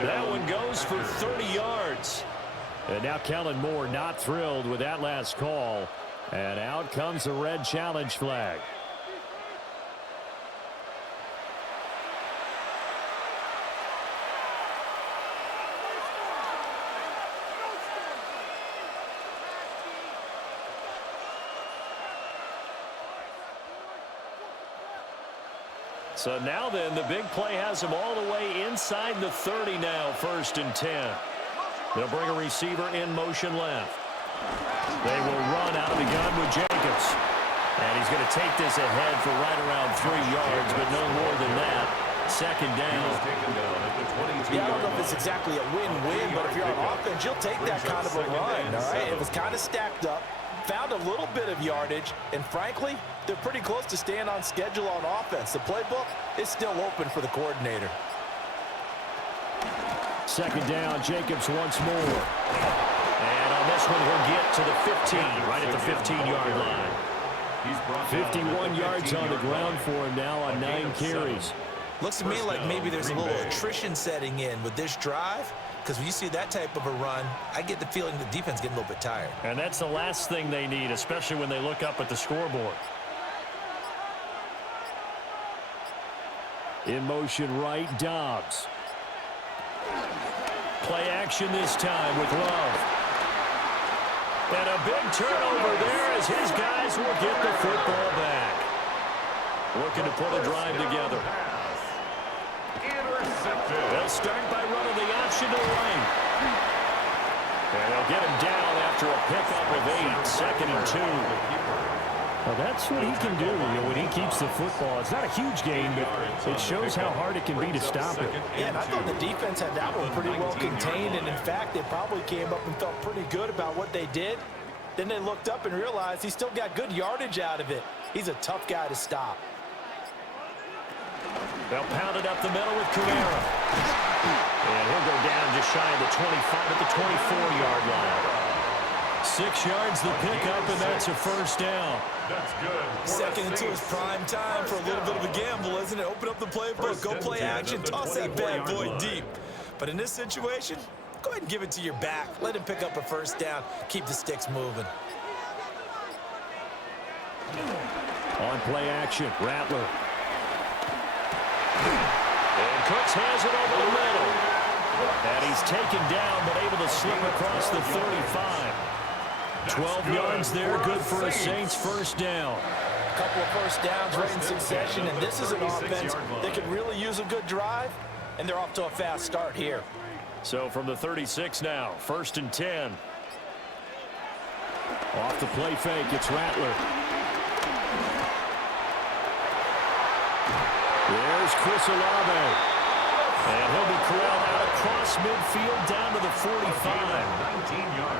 That one goes for 30 yards. And now Kellen Moore not thrilled with that last call. And out comes the red challenge flag. So now then, the big play has him all the way inside the 30 now, 1st and 10. They'll bring a receiver in motion left. They will run out of the gun with Jacobs. And he's going to take this ahead for right around 3 yards, but no more than that. 2nd down. Yeah, I don't know if it's exactly a win-win, but if you're on offense, you'll take that kind of a run, all right? It was kind of stacked up, found a little bit of yardage, and frankly, they're pretty close to staying on schedule on offense. The playbook is still open for the coordinator. 2nd down, Jacobs once more. And on this one, he'll get to the 15, right at the 15-yard line. 51 yards on the ground for him now on 9 carries. Looks to me like maybe there's a little attrition setting in with this drive, because when you see that type of a run, I get the feeling the defense getting a little bit tired. And that's the last thing they need, especially when they look up at the scoreboard. In motion right, Dobbs. Play action this time with Love. And a big turnover there as his guys will get the football back. Looking to put a drive together. They'll start by running the option to the right. And they'll get him down after a pickup of 8, 2nd and 2. Well, that's what he can do when he keeps the football. It's not a huge gain, but it shows how hard it can be to stop it. Yeah, and I thought the defense had that one pretty well contained, and in fact, they probably came up and felt pretty good about what they did. Then they looked up and realized he still got good yardage out of it. He's a tough guy to stop. They'll pound it up the middle with Carrera. And he'll go down just shy of the 25 at the 24-yard line. 6 yards the pickup, and that's a first down. That's good. 2nd and 2 is prime time for a little bit of a gamble, isn't it? Open up the playbook, go play action, toss that bad boy deep. But in this situation, go ahead and give it to your back. Let him pick up a first down. Keep the sticks moving. On play action, Rattler. And Cooks has it over the middle. And he's taken down, but able to slip across the 35. 12 yards there, good for a Saints first down. A couple of first downs right in succession, and this is an offense that could really use a good drive, and they're off to a fast start here. So from the 36 now, 1st and 10. Off the play fake, it's Rattler. There's Chris Olave. And he'll be corralled out across midfield down to the 45.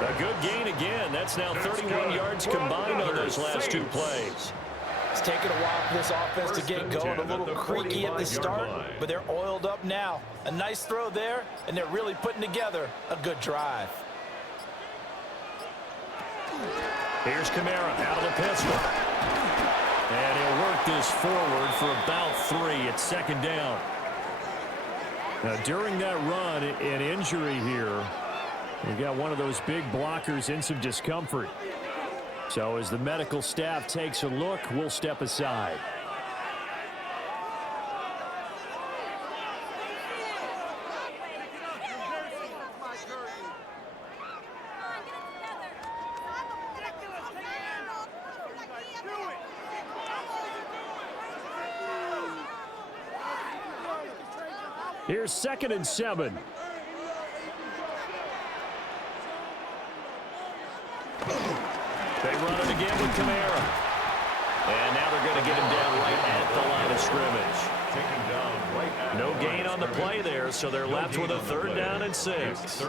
A good gain again. That's now 31 yards combined on those last two plays. It's taken a while for this offense to get going. A little creaky at the start, but they're oiled up now. A nice throw there, and they're really putting together a good drive. Here's Kamara out of the pistol. And he'll work this forward for about 3 at 2nd down. Now, during that run, an injury here. We've got one of those big blockers in some discomfort. So as the medical staff takes a look, we'll step aside. Here's 2nd and 7. They run it again with Kamara. And now they're going to get him down right at the line of scrimmage. No gain on the play there, so they're left with a 3rd down and 6.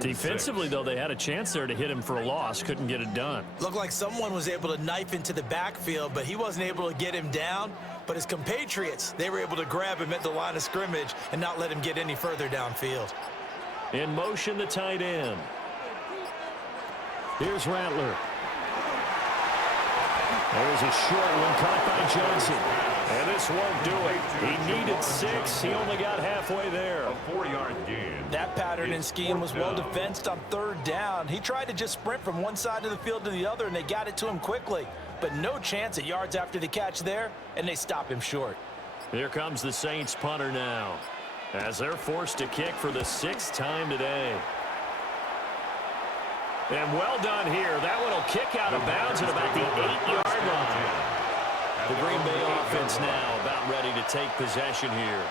Defensively, though, they had a chance there to hit him for a loss. Couldn't get it done. Looked like someone was able to knife into the backfield, but he wasn't able to get him down. But his compatriots, they were able to grab him at the line of scrimmage and not let him get any further downfield. In motion, the tight end. Here's Rattler. There's a short one caught by Johnson. And this won't do it. He needed 6. He only got halfway there. A 4-yard gain. That pattern and scheme was well defensed on 3rd down. He tried to just sprint from one side of the field to the other, and they got it to him quickly. But no chance at yards after the catch there, and they stop him short. Here comes the Saints punter now, as they're forced to kick for the 6th time today. And well done here. That one will kick out of bounds at about the 8-yard line. The Green Bay offense now about ready to take possession here.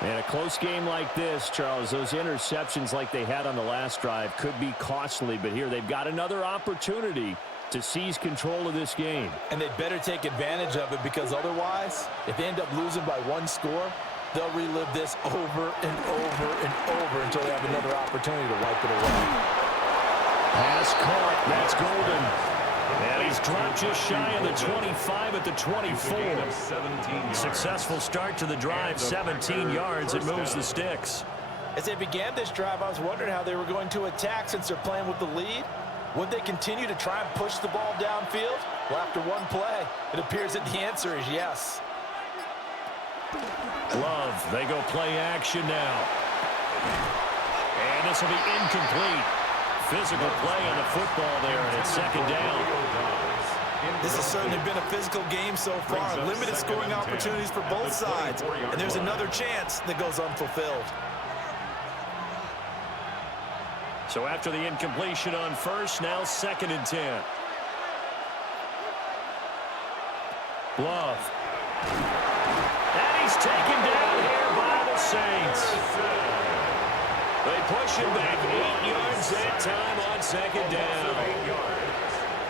And a close game like this, Charles, those interceptions like they had on the last drive could be costly. But here they've got another opportunity to seize control of this game. And they'd better take advantage of it, because otherwise, if they end up losing by 1 score, they'll relive this over and over and over until they have another opportunity to wipe it away. Pass caught. That's Golden. And he's dropped just shy of the 25 at the 24. Successful start to the drive, 17 yards. It moves the sticks. As they began this drive, I was wondering how they were going to attack since they're playing with the lead. Would they continue to try and push the ball downfield? Well, after one play, it appears that the answer is yes. Love, they go play action now. And this will be incomplete. Physical play on the football there, and it's 2nd down. This has certainly been a physical game so far. Limited scoring opportunities for both sides. And there's another chance that goes unfulfilled. So after the incompletion on 1st, now 2nd and 10. Love. And he's taken down here by the Saints. They push him back 8 yards that time on 2nd down.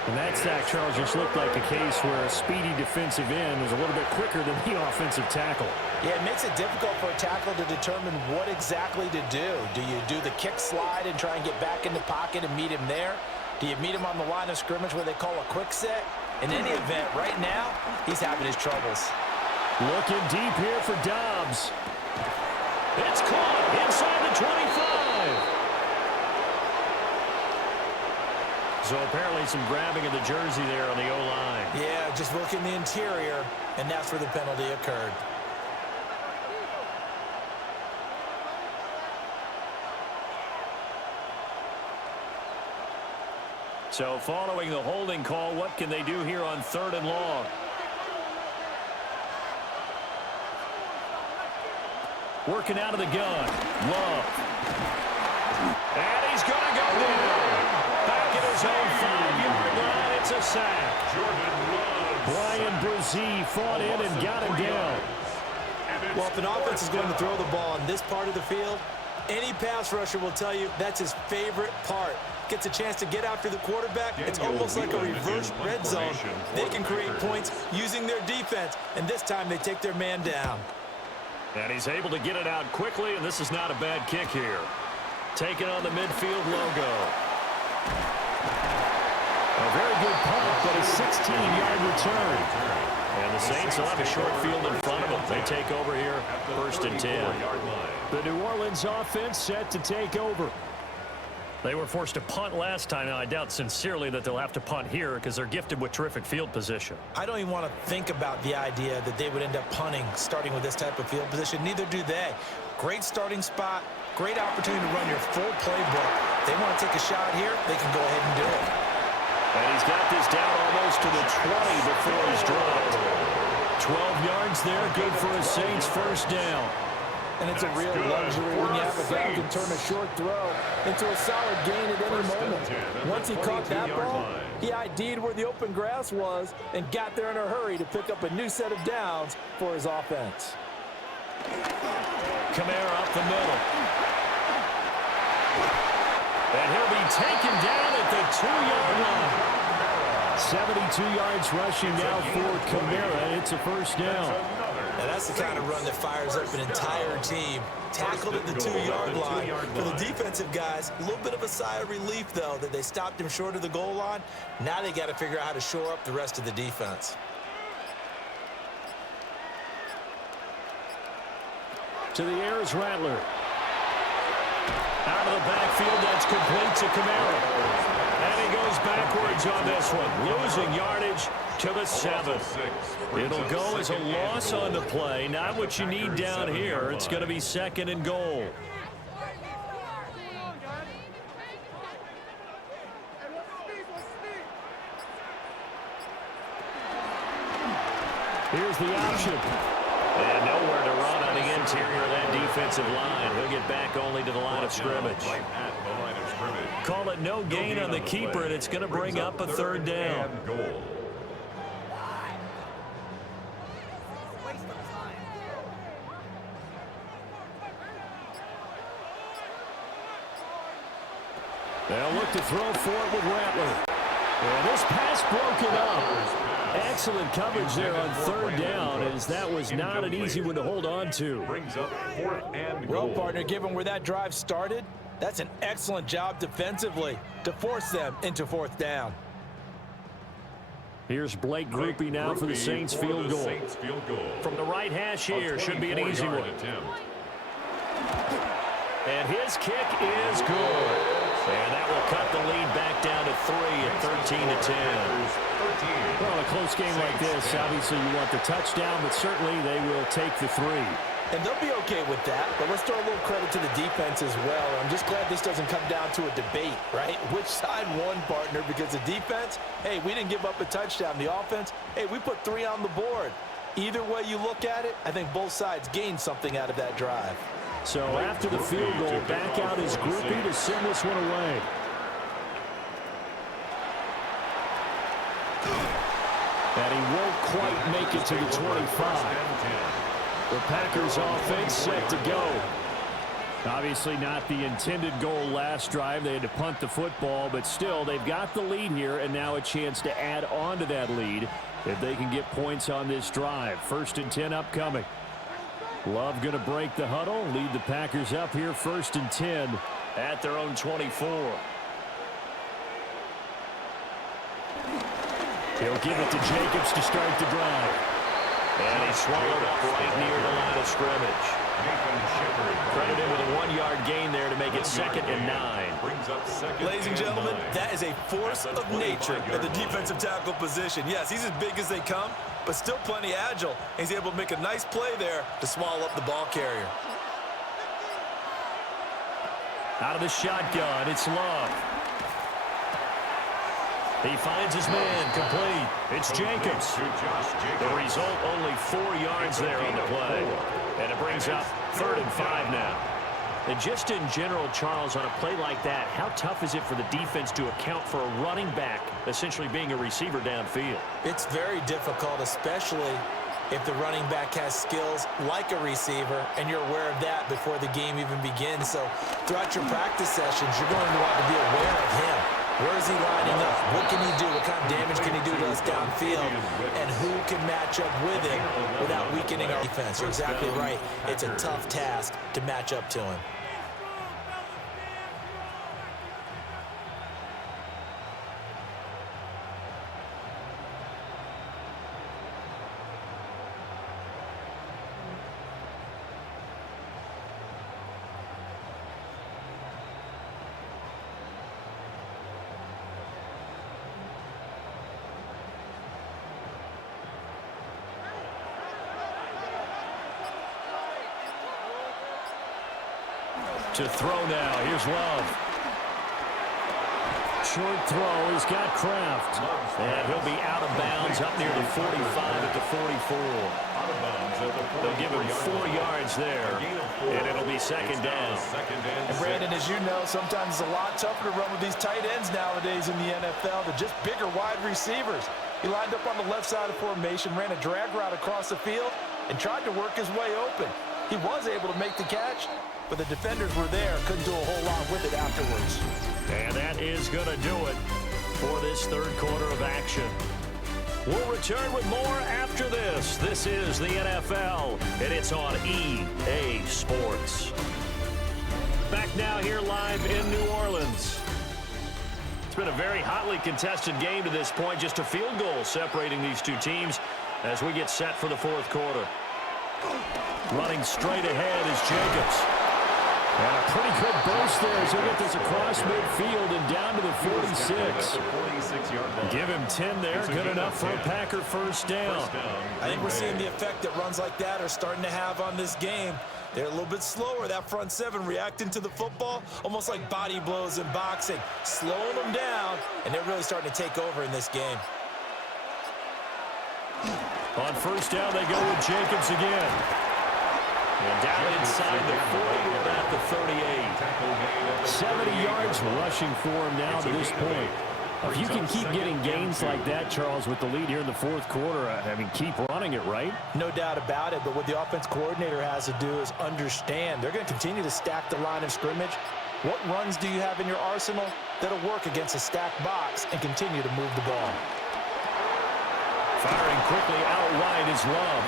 And that sack, Charles, just looked like a case where a speedy defensive end was a little bit quicker than the offensive tackle. Yeah, it makes it difficult for a tackle to determine what exactly to do. Do you do the kick slide and try and get back in the pocket and meet him there? Do you meet him on the line of scrimmage where they call a quick set? In any event, right now, he's having his troubles. Looking deep here for Dobbs. It's caught inside the 25. So apparently some grabbing of the jersey there on the O-line. Yeah, just look in the interior, and that's where the penalty occurred. So following the holding call, what can they do here on 3rd and long? Working out of the gun. Love. And he's going to go down. Back at his his own 5-yard line. It's a sack. Brian Brzee fought in and got him down. Well, if an offense is going to throw the ball in this part of the field, any pass rusher will tell you that's his favorite part. Gets a chance to get after the quarterback. It's almost like a reverse red zone. They can create points using their defense, and this time they take their man down. And he's able to get it out quickly, and this is not a bad kick here. Taking on the midfield logo. A very good punt, but a 16-yard return. And the Saints will have a short field in front of them. They take over here, 1st and 10. The New Orleans offense set to take over. They were forced to punt last time. Now, I doubt sincerely that they'll have to punt here because they're gifted with terrific field position. I don't even want to think about the idea that they would end up punting starting with this type of field position. Neither do they. Great starting spot, great opportunity to run your full playbook. They want to take a shot here, they can go ahead and do it. And he's got this down almost to the 20 before he's dropped. 12 yards there, good for a Saints first down. And it's a real luxury when you have a guy who can turn a short throw into a solid gain at any moment. Once he caught that ball, he ID'd where the open grass was and got there in a hurry to pick up a new set of downs for his offense. Kamara up the middle. And he'll be taken down at the 2-yard line. 72 yards rushing now for Kamara. It's a first down. And that's the kind of run that fires up an entire team. Tackled at the 2-yard line. For the defensive guys, a little bit of a sigh of relief, though, that they stopped him short of the goal line. Now they got to figure out how to shore up the rest of the defense. To the air is Rattler. Out of the backfield, that's complete to Kamara. And he goes backwards on this one, losing yardage to the 7. It'll go as a loss on the play. Not what you need down here. It's going to be 2nd and goal. Here's the option. And nowhere to run on the interior of that defensive line. He'll get back only to the line of scrimmage. Call it no gain on the keeper, and it's going to bring up a 3rd down. They'll look to throw for it with Rattler. And this pass broken up. Excellent coverage there on 3rd down, as that was not an easy one to hold on to. Brings up 4th and Well, goal. partner, given where that drive started, that's an excellent job defensively to force them into 4th down. Here's Blake Grupe now for the Saints field goal. From the right hash here, should be an easy one. And his kick is good. And that will cut the lead back down to 3 at 13-10. Well, a close game like this, obviously you want the touchdown, but certainly they will take the 3. And they'll be okay with that, but let's throw a little credit to the defense as well. I'm just glad this doesn't come down to a debate, right? Which side won, partner? Because the defense, hey, we didn't give up a touchdown. The offense, hey, we put 3 on the board. Either way you look at it, I think both sides gained something out of that drive. So after the field goal, back out is Grupe to send this one away. And he won't quite make it to the 25. The Packers offense set to go. Obviously not the intended goal last drive. They had to punt the football, but still they've got the lead here, and now a chance to add on to that lead if they can get points on this drive. 1st and 10 upcoming. Love going to break the huddle, lead the Packers up here 1st and 10 at their own 24. He'll give it to Jacobs to start the drive. And he's swallowed up right near the line of scrimmage. Credit him with a 1-yard gain there to make it 2nd and 9. Ladies and gentlemen, that is a force of nature at the defensive tackle position. Yes, he's as big as they come, but still plenty agile. He's able to make a nice play there to swallow up the ball carrier. Out of the shotgun, it's Love. He finds his man, complete. It's Jacobs. The result, only 4 yards there on the play. And it brings up 3rd and 5 now. And just in general, Charles, on a play like that, how tough is it for the defense to account for a running back essentially being a receiver downfield? It's very difficult, especially if the running back has skills like a receiver, and you're aware of that before the game even begins. So throughout your practice sessions, you're going to want to be aware of him. Where is he lining up? What can he do? What kind of damage can he do to us downfield? And who can match up with him without weakening our defense? You're exactly right. It's a tough task to match up to him. To throw now. Here's Love. Short throw. He's got Kraft. And he'll be out of bounds up near the 45 at the 44. They'll give him 4 yards there. And it'll be second down. And Brandon, as you know, sometimes it's a lot tougher to run with these tight ends nowadays in the NFL. They're just bigger wide receivers. He lined up on the left side of formation, ran a drag route across the field, and tried to work his way open. He was able to make the catch, but the defenders were there, couldn't do a whole lot with it afterwards. And that is going to do it for this third quarter of action. We'll return with more after this. This is the NFL, and it's on EA Sports. Back now here live in New Orleans. It's been a very hotly contested game to this point. Just a field goal separating these two teams as we get set for the fourth quarter. Running straight ahead is Jacobs. And a pretty good burst there as he'll get this across midfield and down to the 46. Give him 10 there. Good enough for a Packer first down. I think we're seeing the effect that runs like that are starting to have on this game. They're a little bit slower, that front seven, reacting to the football, almost like body blows in boxing, slowing them down, and they're really starting to take over in this game. On first down, they go with Jacobs again. And down inside the 40, we're at the 38. 70 yards rushing for him now to this point. If you can keep getting gains like that, Charles, with the lead here in the fourth quarter, I mean, keep running it, right? No doubt about it, but what the offense coordinator has to do is understand. They're going to continue to stack the line of scrimmage. What runs do you have in your arsenal that'll work against a stacked box and continue to move the ball? Firing quickly out wide is Love.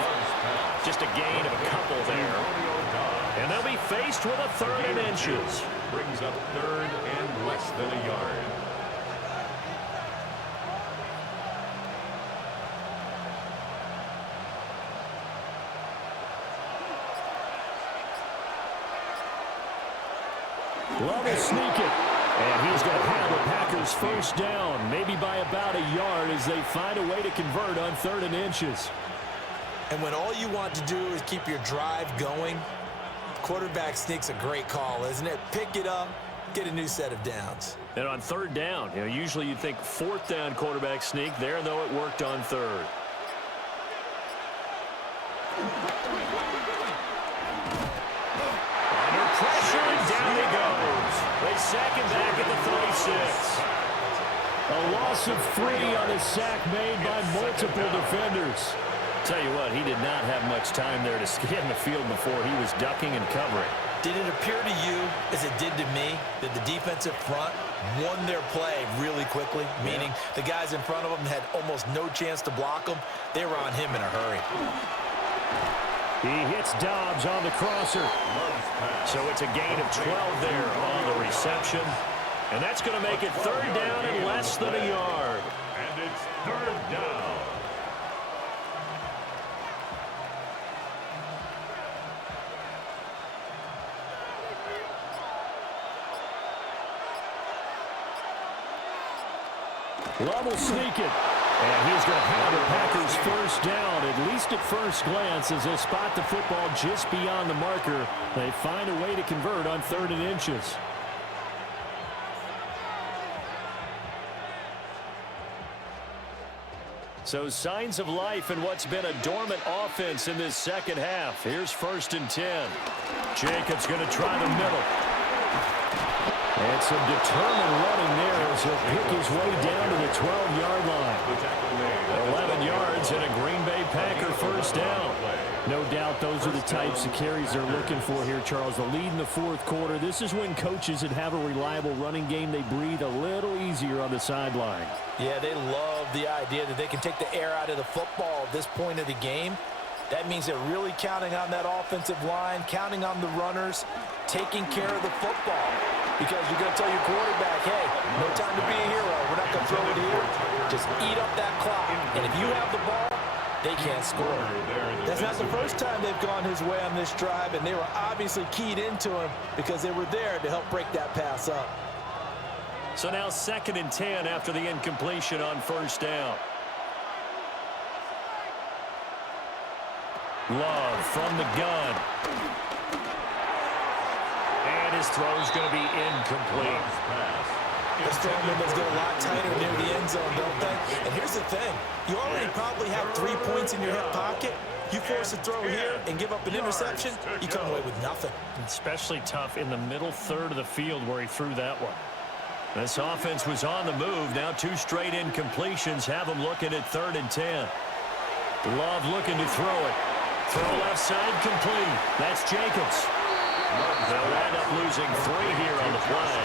Just a gain of a couple there. And they'll be faced with a 3rd and inches. Brings up 3rd and less than a yard. Love will sneak it. And he's going to have the Packers first down, maybe by about a yard as they find a way to convert on 3rd and inches. And when all you want to do is keep your drive going, quarterback sneak's a great call, isn't it? Pick it up, get a new set of downs. And on 3rd down, usually you'd think 4th down quarterback sneak. There, though, it worked on 3rd. Under pressure, and down he goes. They sack him back at the 36. A loss of 3 on a sack made by multiple defenders. Tell you what, he did not have much time there to scan the field before he was ducking and covering. Did it appear to you, as it did to me, that the defensive front won their play really quickly? Meaning the guys in front of them had almost no chance to block him. They were on him in a hurry. He hits Dobbs on the crosser. So it's a gain of 12 there on the reception. And that's going to make it 3rd down and less than a yard. And it's 3rd down. Love will sneak it. And he's going to have the Packers first down, at least at first glance, as they'll spot the football just beyond the marker. They find a way to convert on 3rd and inches. So signs of life in what's been a dormant offense in this second half. Here's 1st and 10. Jacobs going to try the middle. And some determined running there as he'll pick his way down to the 12-yard line. 11 yards and a Green Bay Packer first down. No doubt those are the types of carries they're looking for here, Charles. The lead in the 4th quarter. This is when coaches that have a reliable running game, they breathe a little easier on the sideline. Yeah, they love the idea that they can take the air out of the football at this point of the game. That means they're really counting on that offensive line, counting on the runners, taking care of the football. Because you're going to tell your quarterback, hey, no time to be a hero. We're not going to throw it here. Just eat up that clock. And if you have the ball, they can't score. That's not the first time they've gone his way on this drive, and they were obviously keyed into him because they were there to help break that pass up. So now 2nd and 10 after the incompletion on 1st down. Love from the gun. And his throw's going to be incomplete. This throw windows get a lot tighter near the end zone, don't they? And here's the thing. You already probably have 3 points in your hip pocket. You force a throw here and give up an interception, you come away with nothing. Especially tough in the middle third of the field where he threw that one. This offense was on the move. Now 2 straight incompletions have them looking at 3rd and 10. Love looking to throw it. Throw left side complete. That's Jacobs. They'll end up losing 3 here on the play.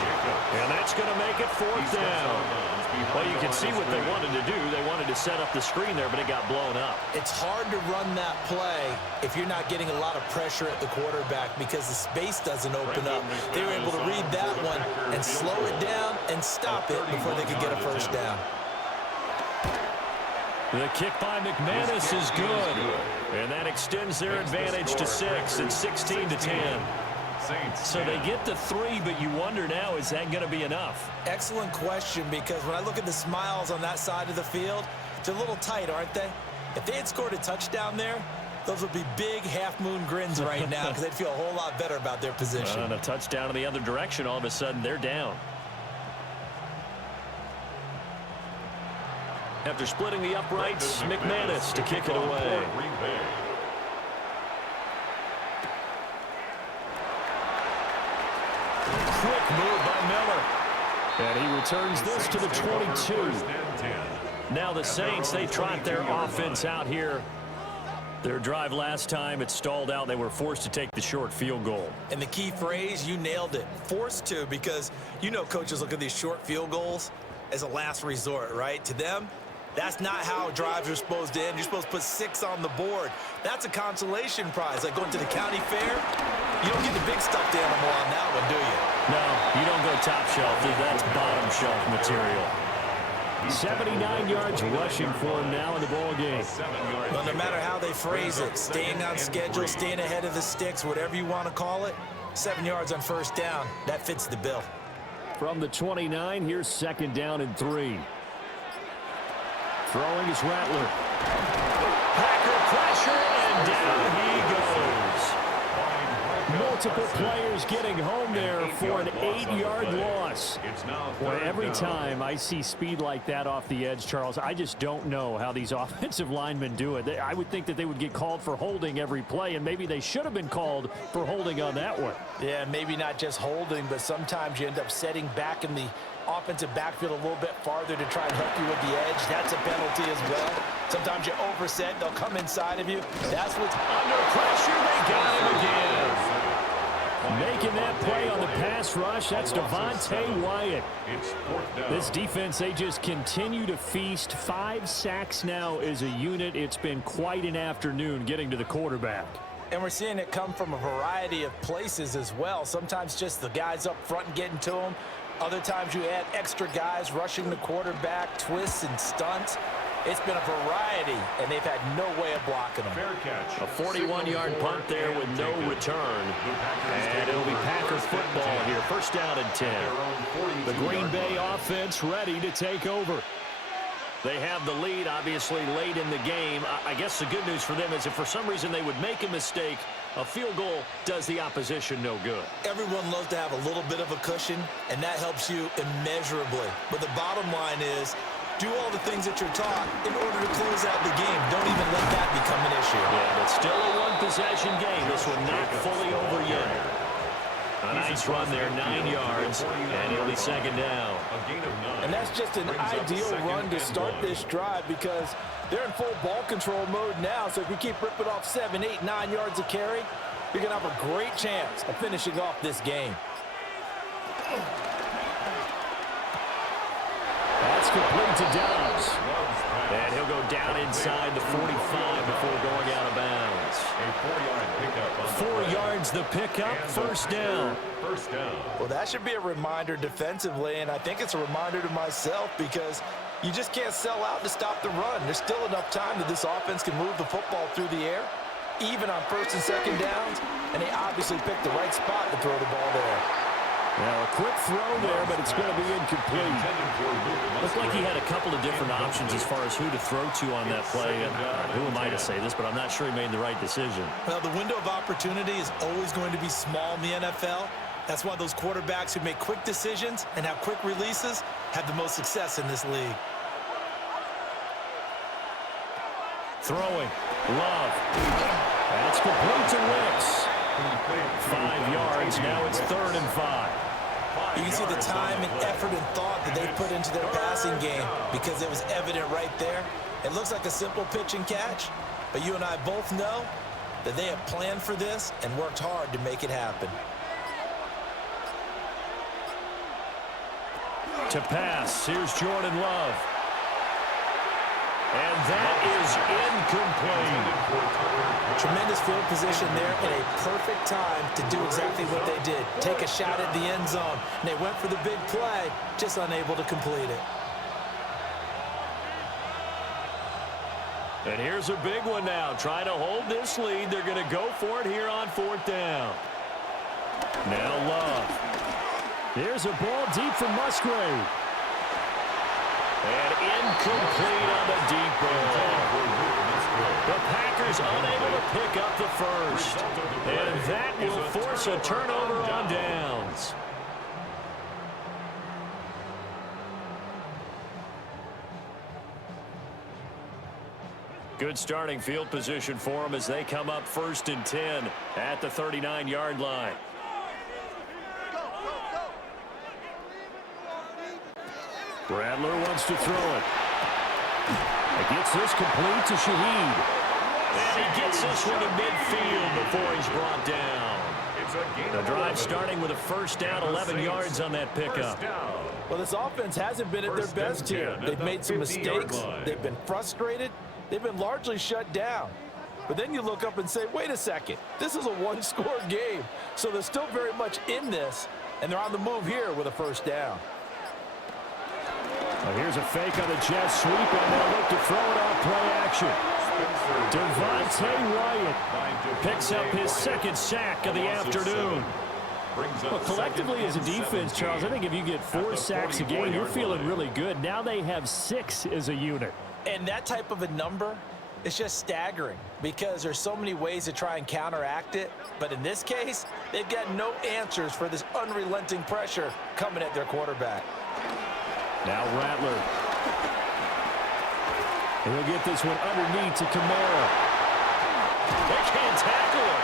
And that's going to make it 4th down. Well, you can see what they wanted to do. They wanted to set up the screen there, but it got blown up. It's hard to run that play if you're not getting a lot of pressure at the quarterback because the space doesn't open up. They were able to read that one and slow it down and stop it before they could get a first down. The kick by McManus is good. And that extends their advantage to 6 and 16 to 10. So they get the 3, but you wonder now, is that going to be enough? Excellent question, because when I look at the smiles on that side of the field, they're a little tight, aren't they? If they had scored a touchdown there, those would be big half-moon grins right now because they'd feel a whole lot better about their position. And a touchdown in the other direction, all of a sudden they're down. After splitting the uprights, McManus to kick it away. Quick move by Miller. And he returns this to the 22. Now the Saints, they trot their offense out here. Their drive last time, it stalled out. They were forced to take the short field goal. And the key phrase, you nailed it. Forced to, because you know coaches look at these short field goals as a last resort, right? To them, that's not how drives are supposed to end. You're supposed to put 6 on the board. That's a consolation prize, like going to the county fair. You don't get the big stuffed animal on that one, do you? No, you don't go top shelf. That's bottom shelf material. 79 yards rushing for him now in the ball game. Well, no matter how they phrase it, staying on schedule, staying ahead of the sticks, whatever you want to call it, 7 yards on first down, that fits the bill. From the 29, here's 2nd down and 3. Throwing is Rattler. Packer pressure, and down he goes. Multiple players getting home there for an 8-yard loss. Boy, every time I see speed like that off the edge, Charles, I just don't know how these offensive linemen do it. I would think that they would get called for holding every play, and maybe they should have been called for holding on that one. Yeah, maybe not just holding, but sometimes you end up setting back in the offensive backfield a little bit farther to try and help you with the edge. That's a penalty as well. Sometimes you overset, they'll come inside of you. That's what's under pressure. They got him again. Making that play on the pass rush, that's Devontae Wyatt. This defense, they just continue to feast. 5 sacks now as a unit. It's been quite an afternoon getting to the quarterback. And we're seeing it come from a variety of places as well. Sometimes just the guys up front and getting to them. Other times you add extra guys rushing the quarterback, twists and stunts. It's been a variety, and they've had no way of blocking them. A 41-yard punt there with no return. And it'll be Packer football here. First down and 10. The Green Bay offense ready to take over. They have the lead, obviously, late in the game. I guess the good news for them is if for some reason they would make a mistake, a field goal does the opposition no good. Everyone loves to have a little bit of a cushion, and that helps you immeasurably. But the bottom line is, Do all the things that you're taught in order to close out the game. Don't even let that become an issue. Yeah, but still a one-possession game. This one not fully over yet. A nice run there, 9 yards, and it'll be second down. And that's just an ideal run to start this drive because they're in full ball control mode now. So if you keep ripping off 7, 8, 9 yards of carry, you're going to have a great chance of finishing off this game. That's complete to Dobbs. And he'll go down inside the 45 before going out of bounds. A 4-yard pickup. 4 yards the pickup, first down. First down. Well, that should be a reminder defensively, and I think it's a reminder to myself because you just can't sell out to stop the run. There's still enough time that this offense can move the football through the air, even on first and second downs, and they obviously picked the right spot to throw the ball there. Now, a quick throw there, but it's going to be incomplete. Looked like he had a couple of different options as far as who to throw to on that play. And who am I to say this, but I'm not sure he made the right decision. Well, the window of opportunity is always going to be small in the NFL. That's why those quarterbacks who make quick decisions and have quick releases have the most success in this league. Throwing. Love. That's complete to Wicks. 5 yards. Now it's 3rd and 5. You can see the time and effort and thought that they put into their passing game because it was evident right there. It looks like a simple pitch and catch, but you and I both know that they have planned for this and worked hard to make it happen. To pass. Here's Jordan Love. And that is incomplete. Tremendous field position there and a perfect time to do exactly what they did. Take a shot at the end zone. And they went for the big play, just unable to complete it. And here's a big one now. Trying to hold this lead. They're going to go for it here on 4th down. Now Love. Here's a ball deep from Musgrave. And incomplete on the deep ball. The Packers unable to pick up the first. And that will force a turnover on downs. Good starting field position for them as they come up 1st and 10 at the 39-yard line. Rattler wants to throw it. He gets this complete to Shaheed. And he gets this one to midfield before he's brought down. The drive starting with a first down, 11 yards on that pickup. Well, this offense hasn't been at their best here. They've made some mistakes. They've been frustrated. They've been largely shut down. But then you look up and say, wait a second, this is a one-score game. So they're still very much in this, and they're on the move here with a first down. Well, here's a fake on the jet sweep, and they'll look to throw it off play action. Devontae Wyatt picks up his 2nd sack of the afternoon. Well, collectively as a defense, Charles, I think if you get 4 sacks a game, you're feeling really good. Now they have 6 as a unit. And that type of a number is just staggering because there's so many ways to try and counteract it. But in this case, they've got no answers for this unrelenting pressure coming at their quarterback. Now Rattler. And he'll get this one underneath to Kamara. They can't tackle him.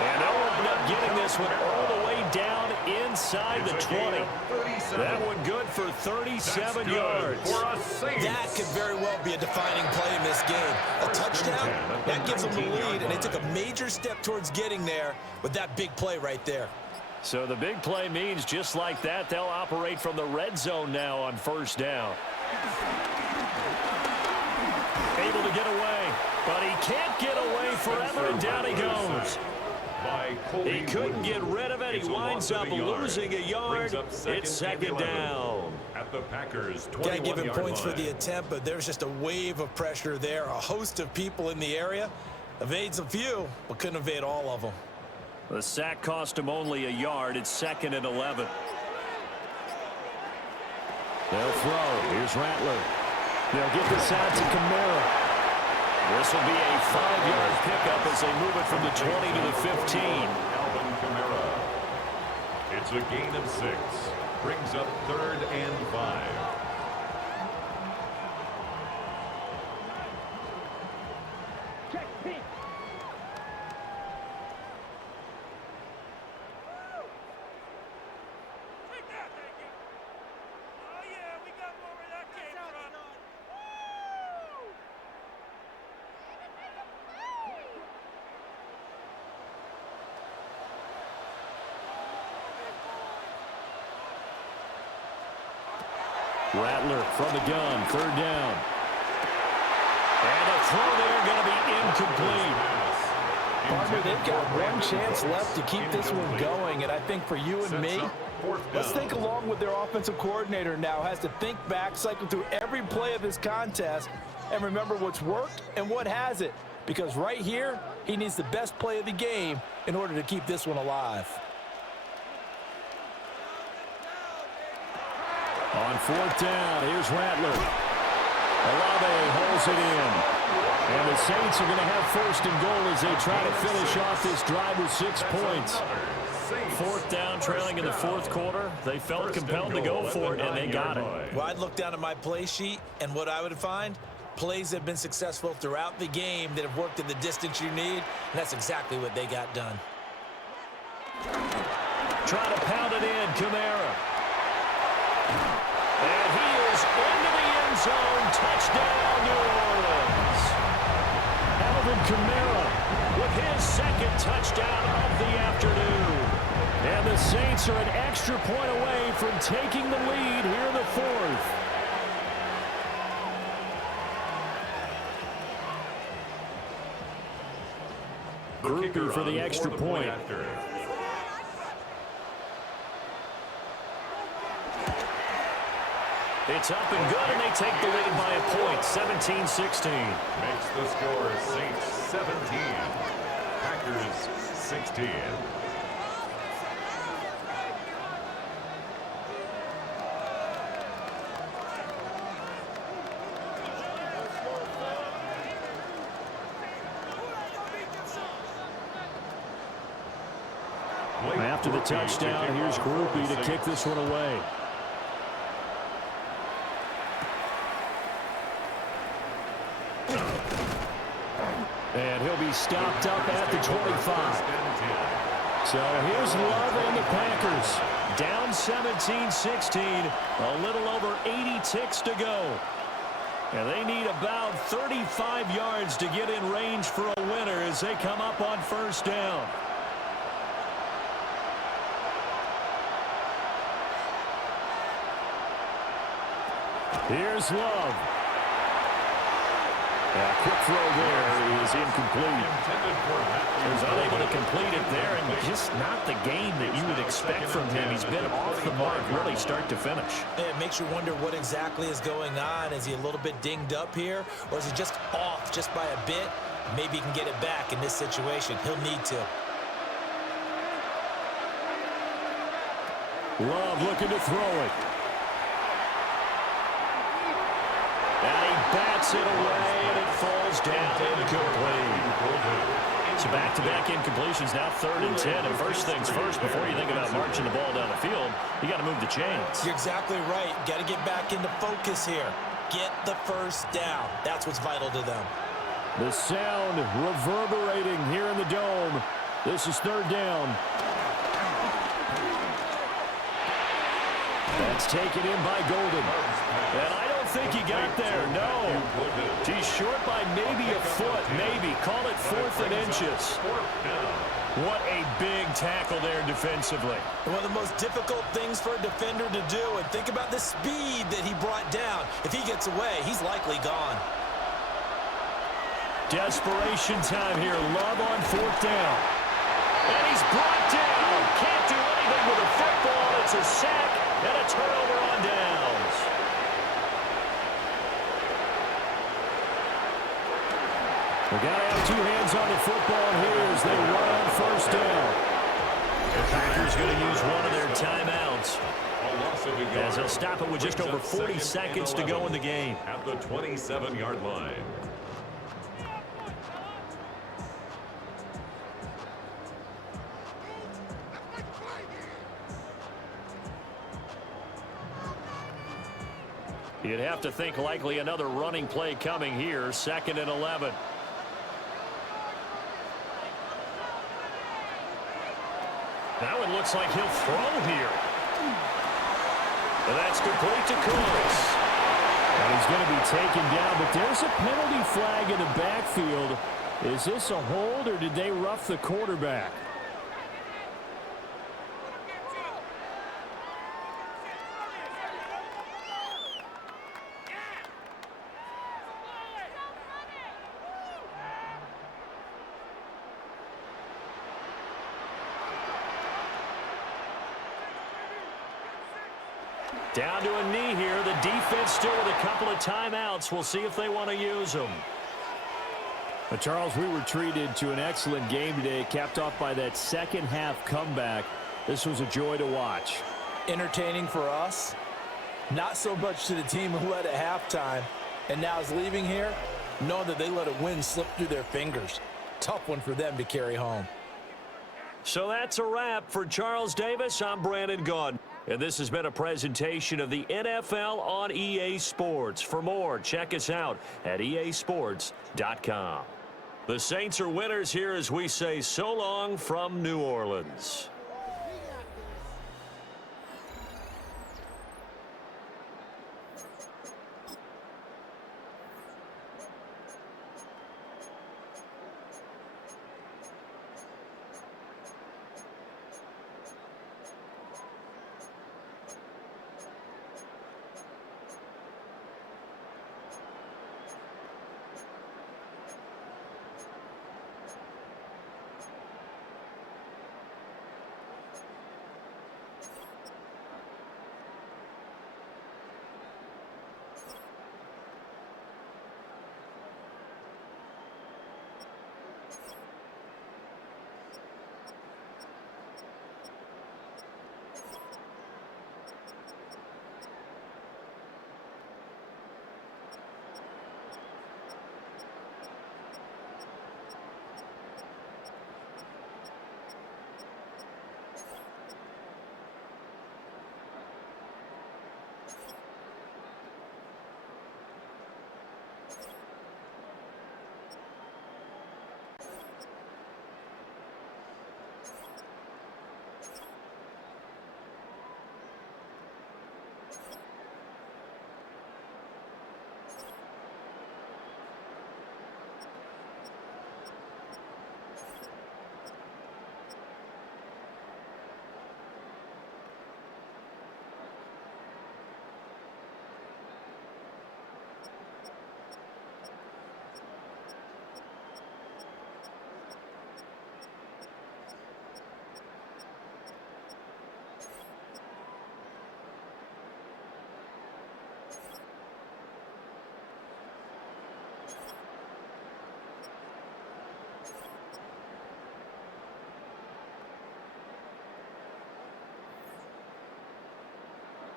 And they'll end up getting this one all the way down inside the 20. That one good for 37 yards. That could very well be a defining play in this game. A touchdown, that gives them the lead, and they took a major step towards getting there with that big play right there. So the big play means just like that, they'll operate from the red zone now on first down. Able to get away, but he can't get away forever, and down he goes. He couldn't get rid of it. He winds up losing a yard. It's 2nd down. At the Packers' 21-yard Can't give him points line. for the attempt, but there's just a wave of pressure there. A host of people in the area. Evades a few, but couldn't evade all of them. The sack cost him only a yard. It's 2nd and 11. They'll throw. Here's Rattler. They'll get this out to Kamara. This will be a 5-yard pickup as they move it from the 20 to the 15. Alvin Kamara. It's a gain of 6. Brings up 3rd and 5. Rattler from the gun, third down. And the throw there going to be incomplete. Partner, they've got one chance left to keep this one going, and I think for you and me, let's think along with their offensive coordinator now. Has to think back, cycle through every play of this contest, and remember what's worked and what hasn't. Because right here, he needs the best play of the game in order to keep this one alive. On fourth down, here's Rattler. Olave holds it in. And the Saints are going to have first and goal as they try to finish off this drive with 6 points. Fourth down, trailing in the fourth quarter. They felt compelled to go for it, and they got it. Well, I'd look down at my play sheet, and what I would find, plays that have been successful throughout the game that have worked at the distance you need, and that's exactly what they got done. Trying to pound it in, Kamara. And he is into the end zone. Touchdown, New Orleans. Alvin Kamara with his second touchdown of the afternoon. And the Saints are an extra point away from taking the lead here in the fourth. Groupie for the extra point. It's up and good, and they take the lead by a point, 17-16. Makes the score Saints 17, Packers 16. After the touchdown, here's Groupie to kick this one away. And he'll be stopped up at the 25. So here's Love and the Packers. Down 17-16. A little over 80 ticks to go. And they need about 35 yards to get in range for a winner as they come up on first down. Here's Love. A quick throw there is incomplete. He was unable to complete it there, and just not the game that you would expect from him. He's been off the mark really start to finish. It makes you wonder what exactly is going on. Is he a little bit dinged up here, or is he just off just by a bit? Maybe he can get it back in this situation. He'll need to. Love looking to throw it. And he bats it away, and it falls down incomplete. So back-to-back incompletions, now 3rd and 10. And first things first, before you think about marching the ball down the field, you got to move the chains. You're exactly right. Got to get back into focus here. Get the first down. That's what's vital to them. The sound reverberating here in the dome. This is 3rd down. That's taken in by Golden. And I don't think he got there, no. He's short by maybe a foot, maybe. Call it 4th and inches. What a big tackle there defensively. One of the most difficult things for a defender to do, and think about the speed that he brought down. If he gets away, he's likely gone. Desperation time here. Love on 4th down. And he's brought down. Can't do anything with a football. It's a sack and a turnover on downs. We got to have 2 hands on the football here as they run on 1st down. The Packers going to use one of their timeouts, as they'll stop it with just over 40 seconds to go in the game. At the 27-yard line. You'd have to think likely another running play coming here, 2nd and 11. That one looks like he'll throw here. And that's complete to Cooks. And he's going to be taken down, but there's a penalty flag in the backfield. Is this a hold, or did they rough the quarterback? Down to a knee here. The defense still with a couple of timeouts. We'll see if they want to use them. But Charles, we were treated to an excellent game today, capped off by that second half comeback. This was a joy to watch. Entertaining for us. Not so much to the team who led at halftime and now is leaving here, knowing that they let a win slip through their fingers. Tough one for them to carry home. So that's a wrap for Charles Davis. I'm Brandon Gaudin. And this has been a presentation of the NFL on EA Sports. For more, check us out at easports.com. The Saints are winners here as we say so long from New Orleans.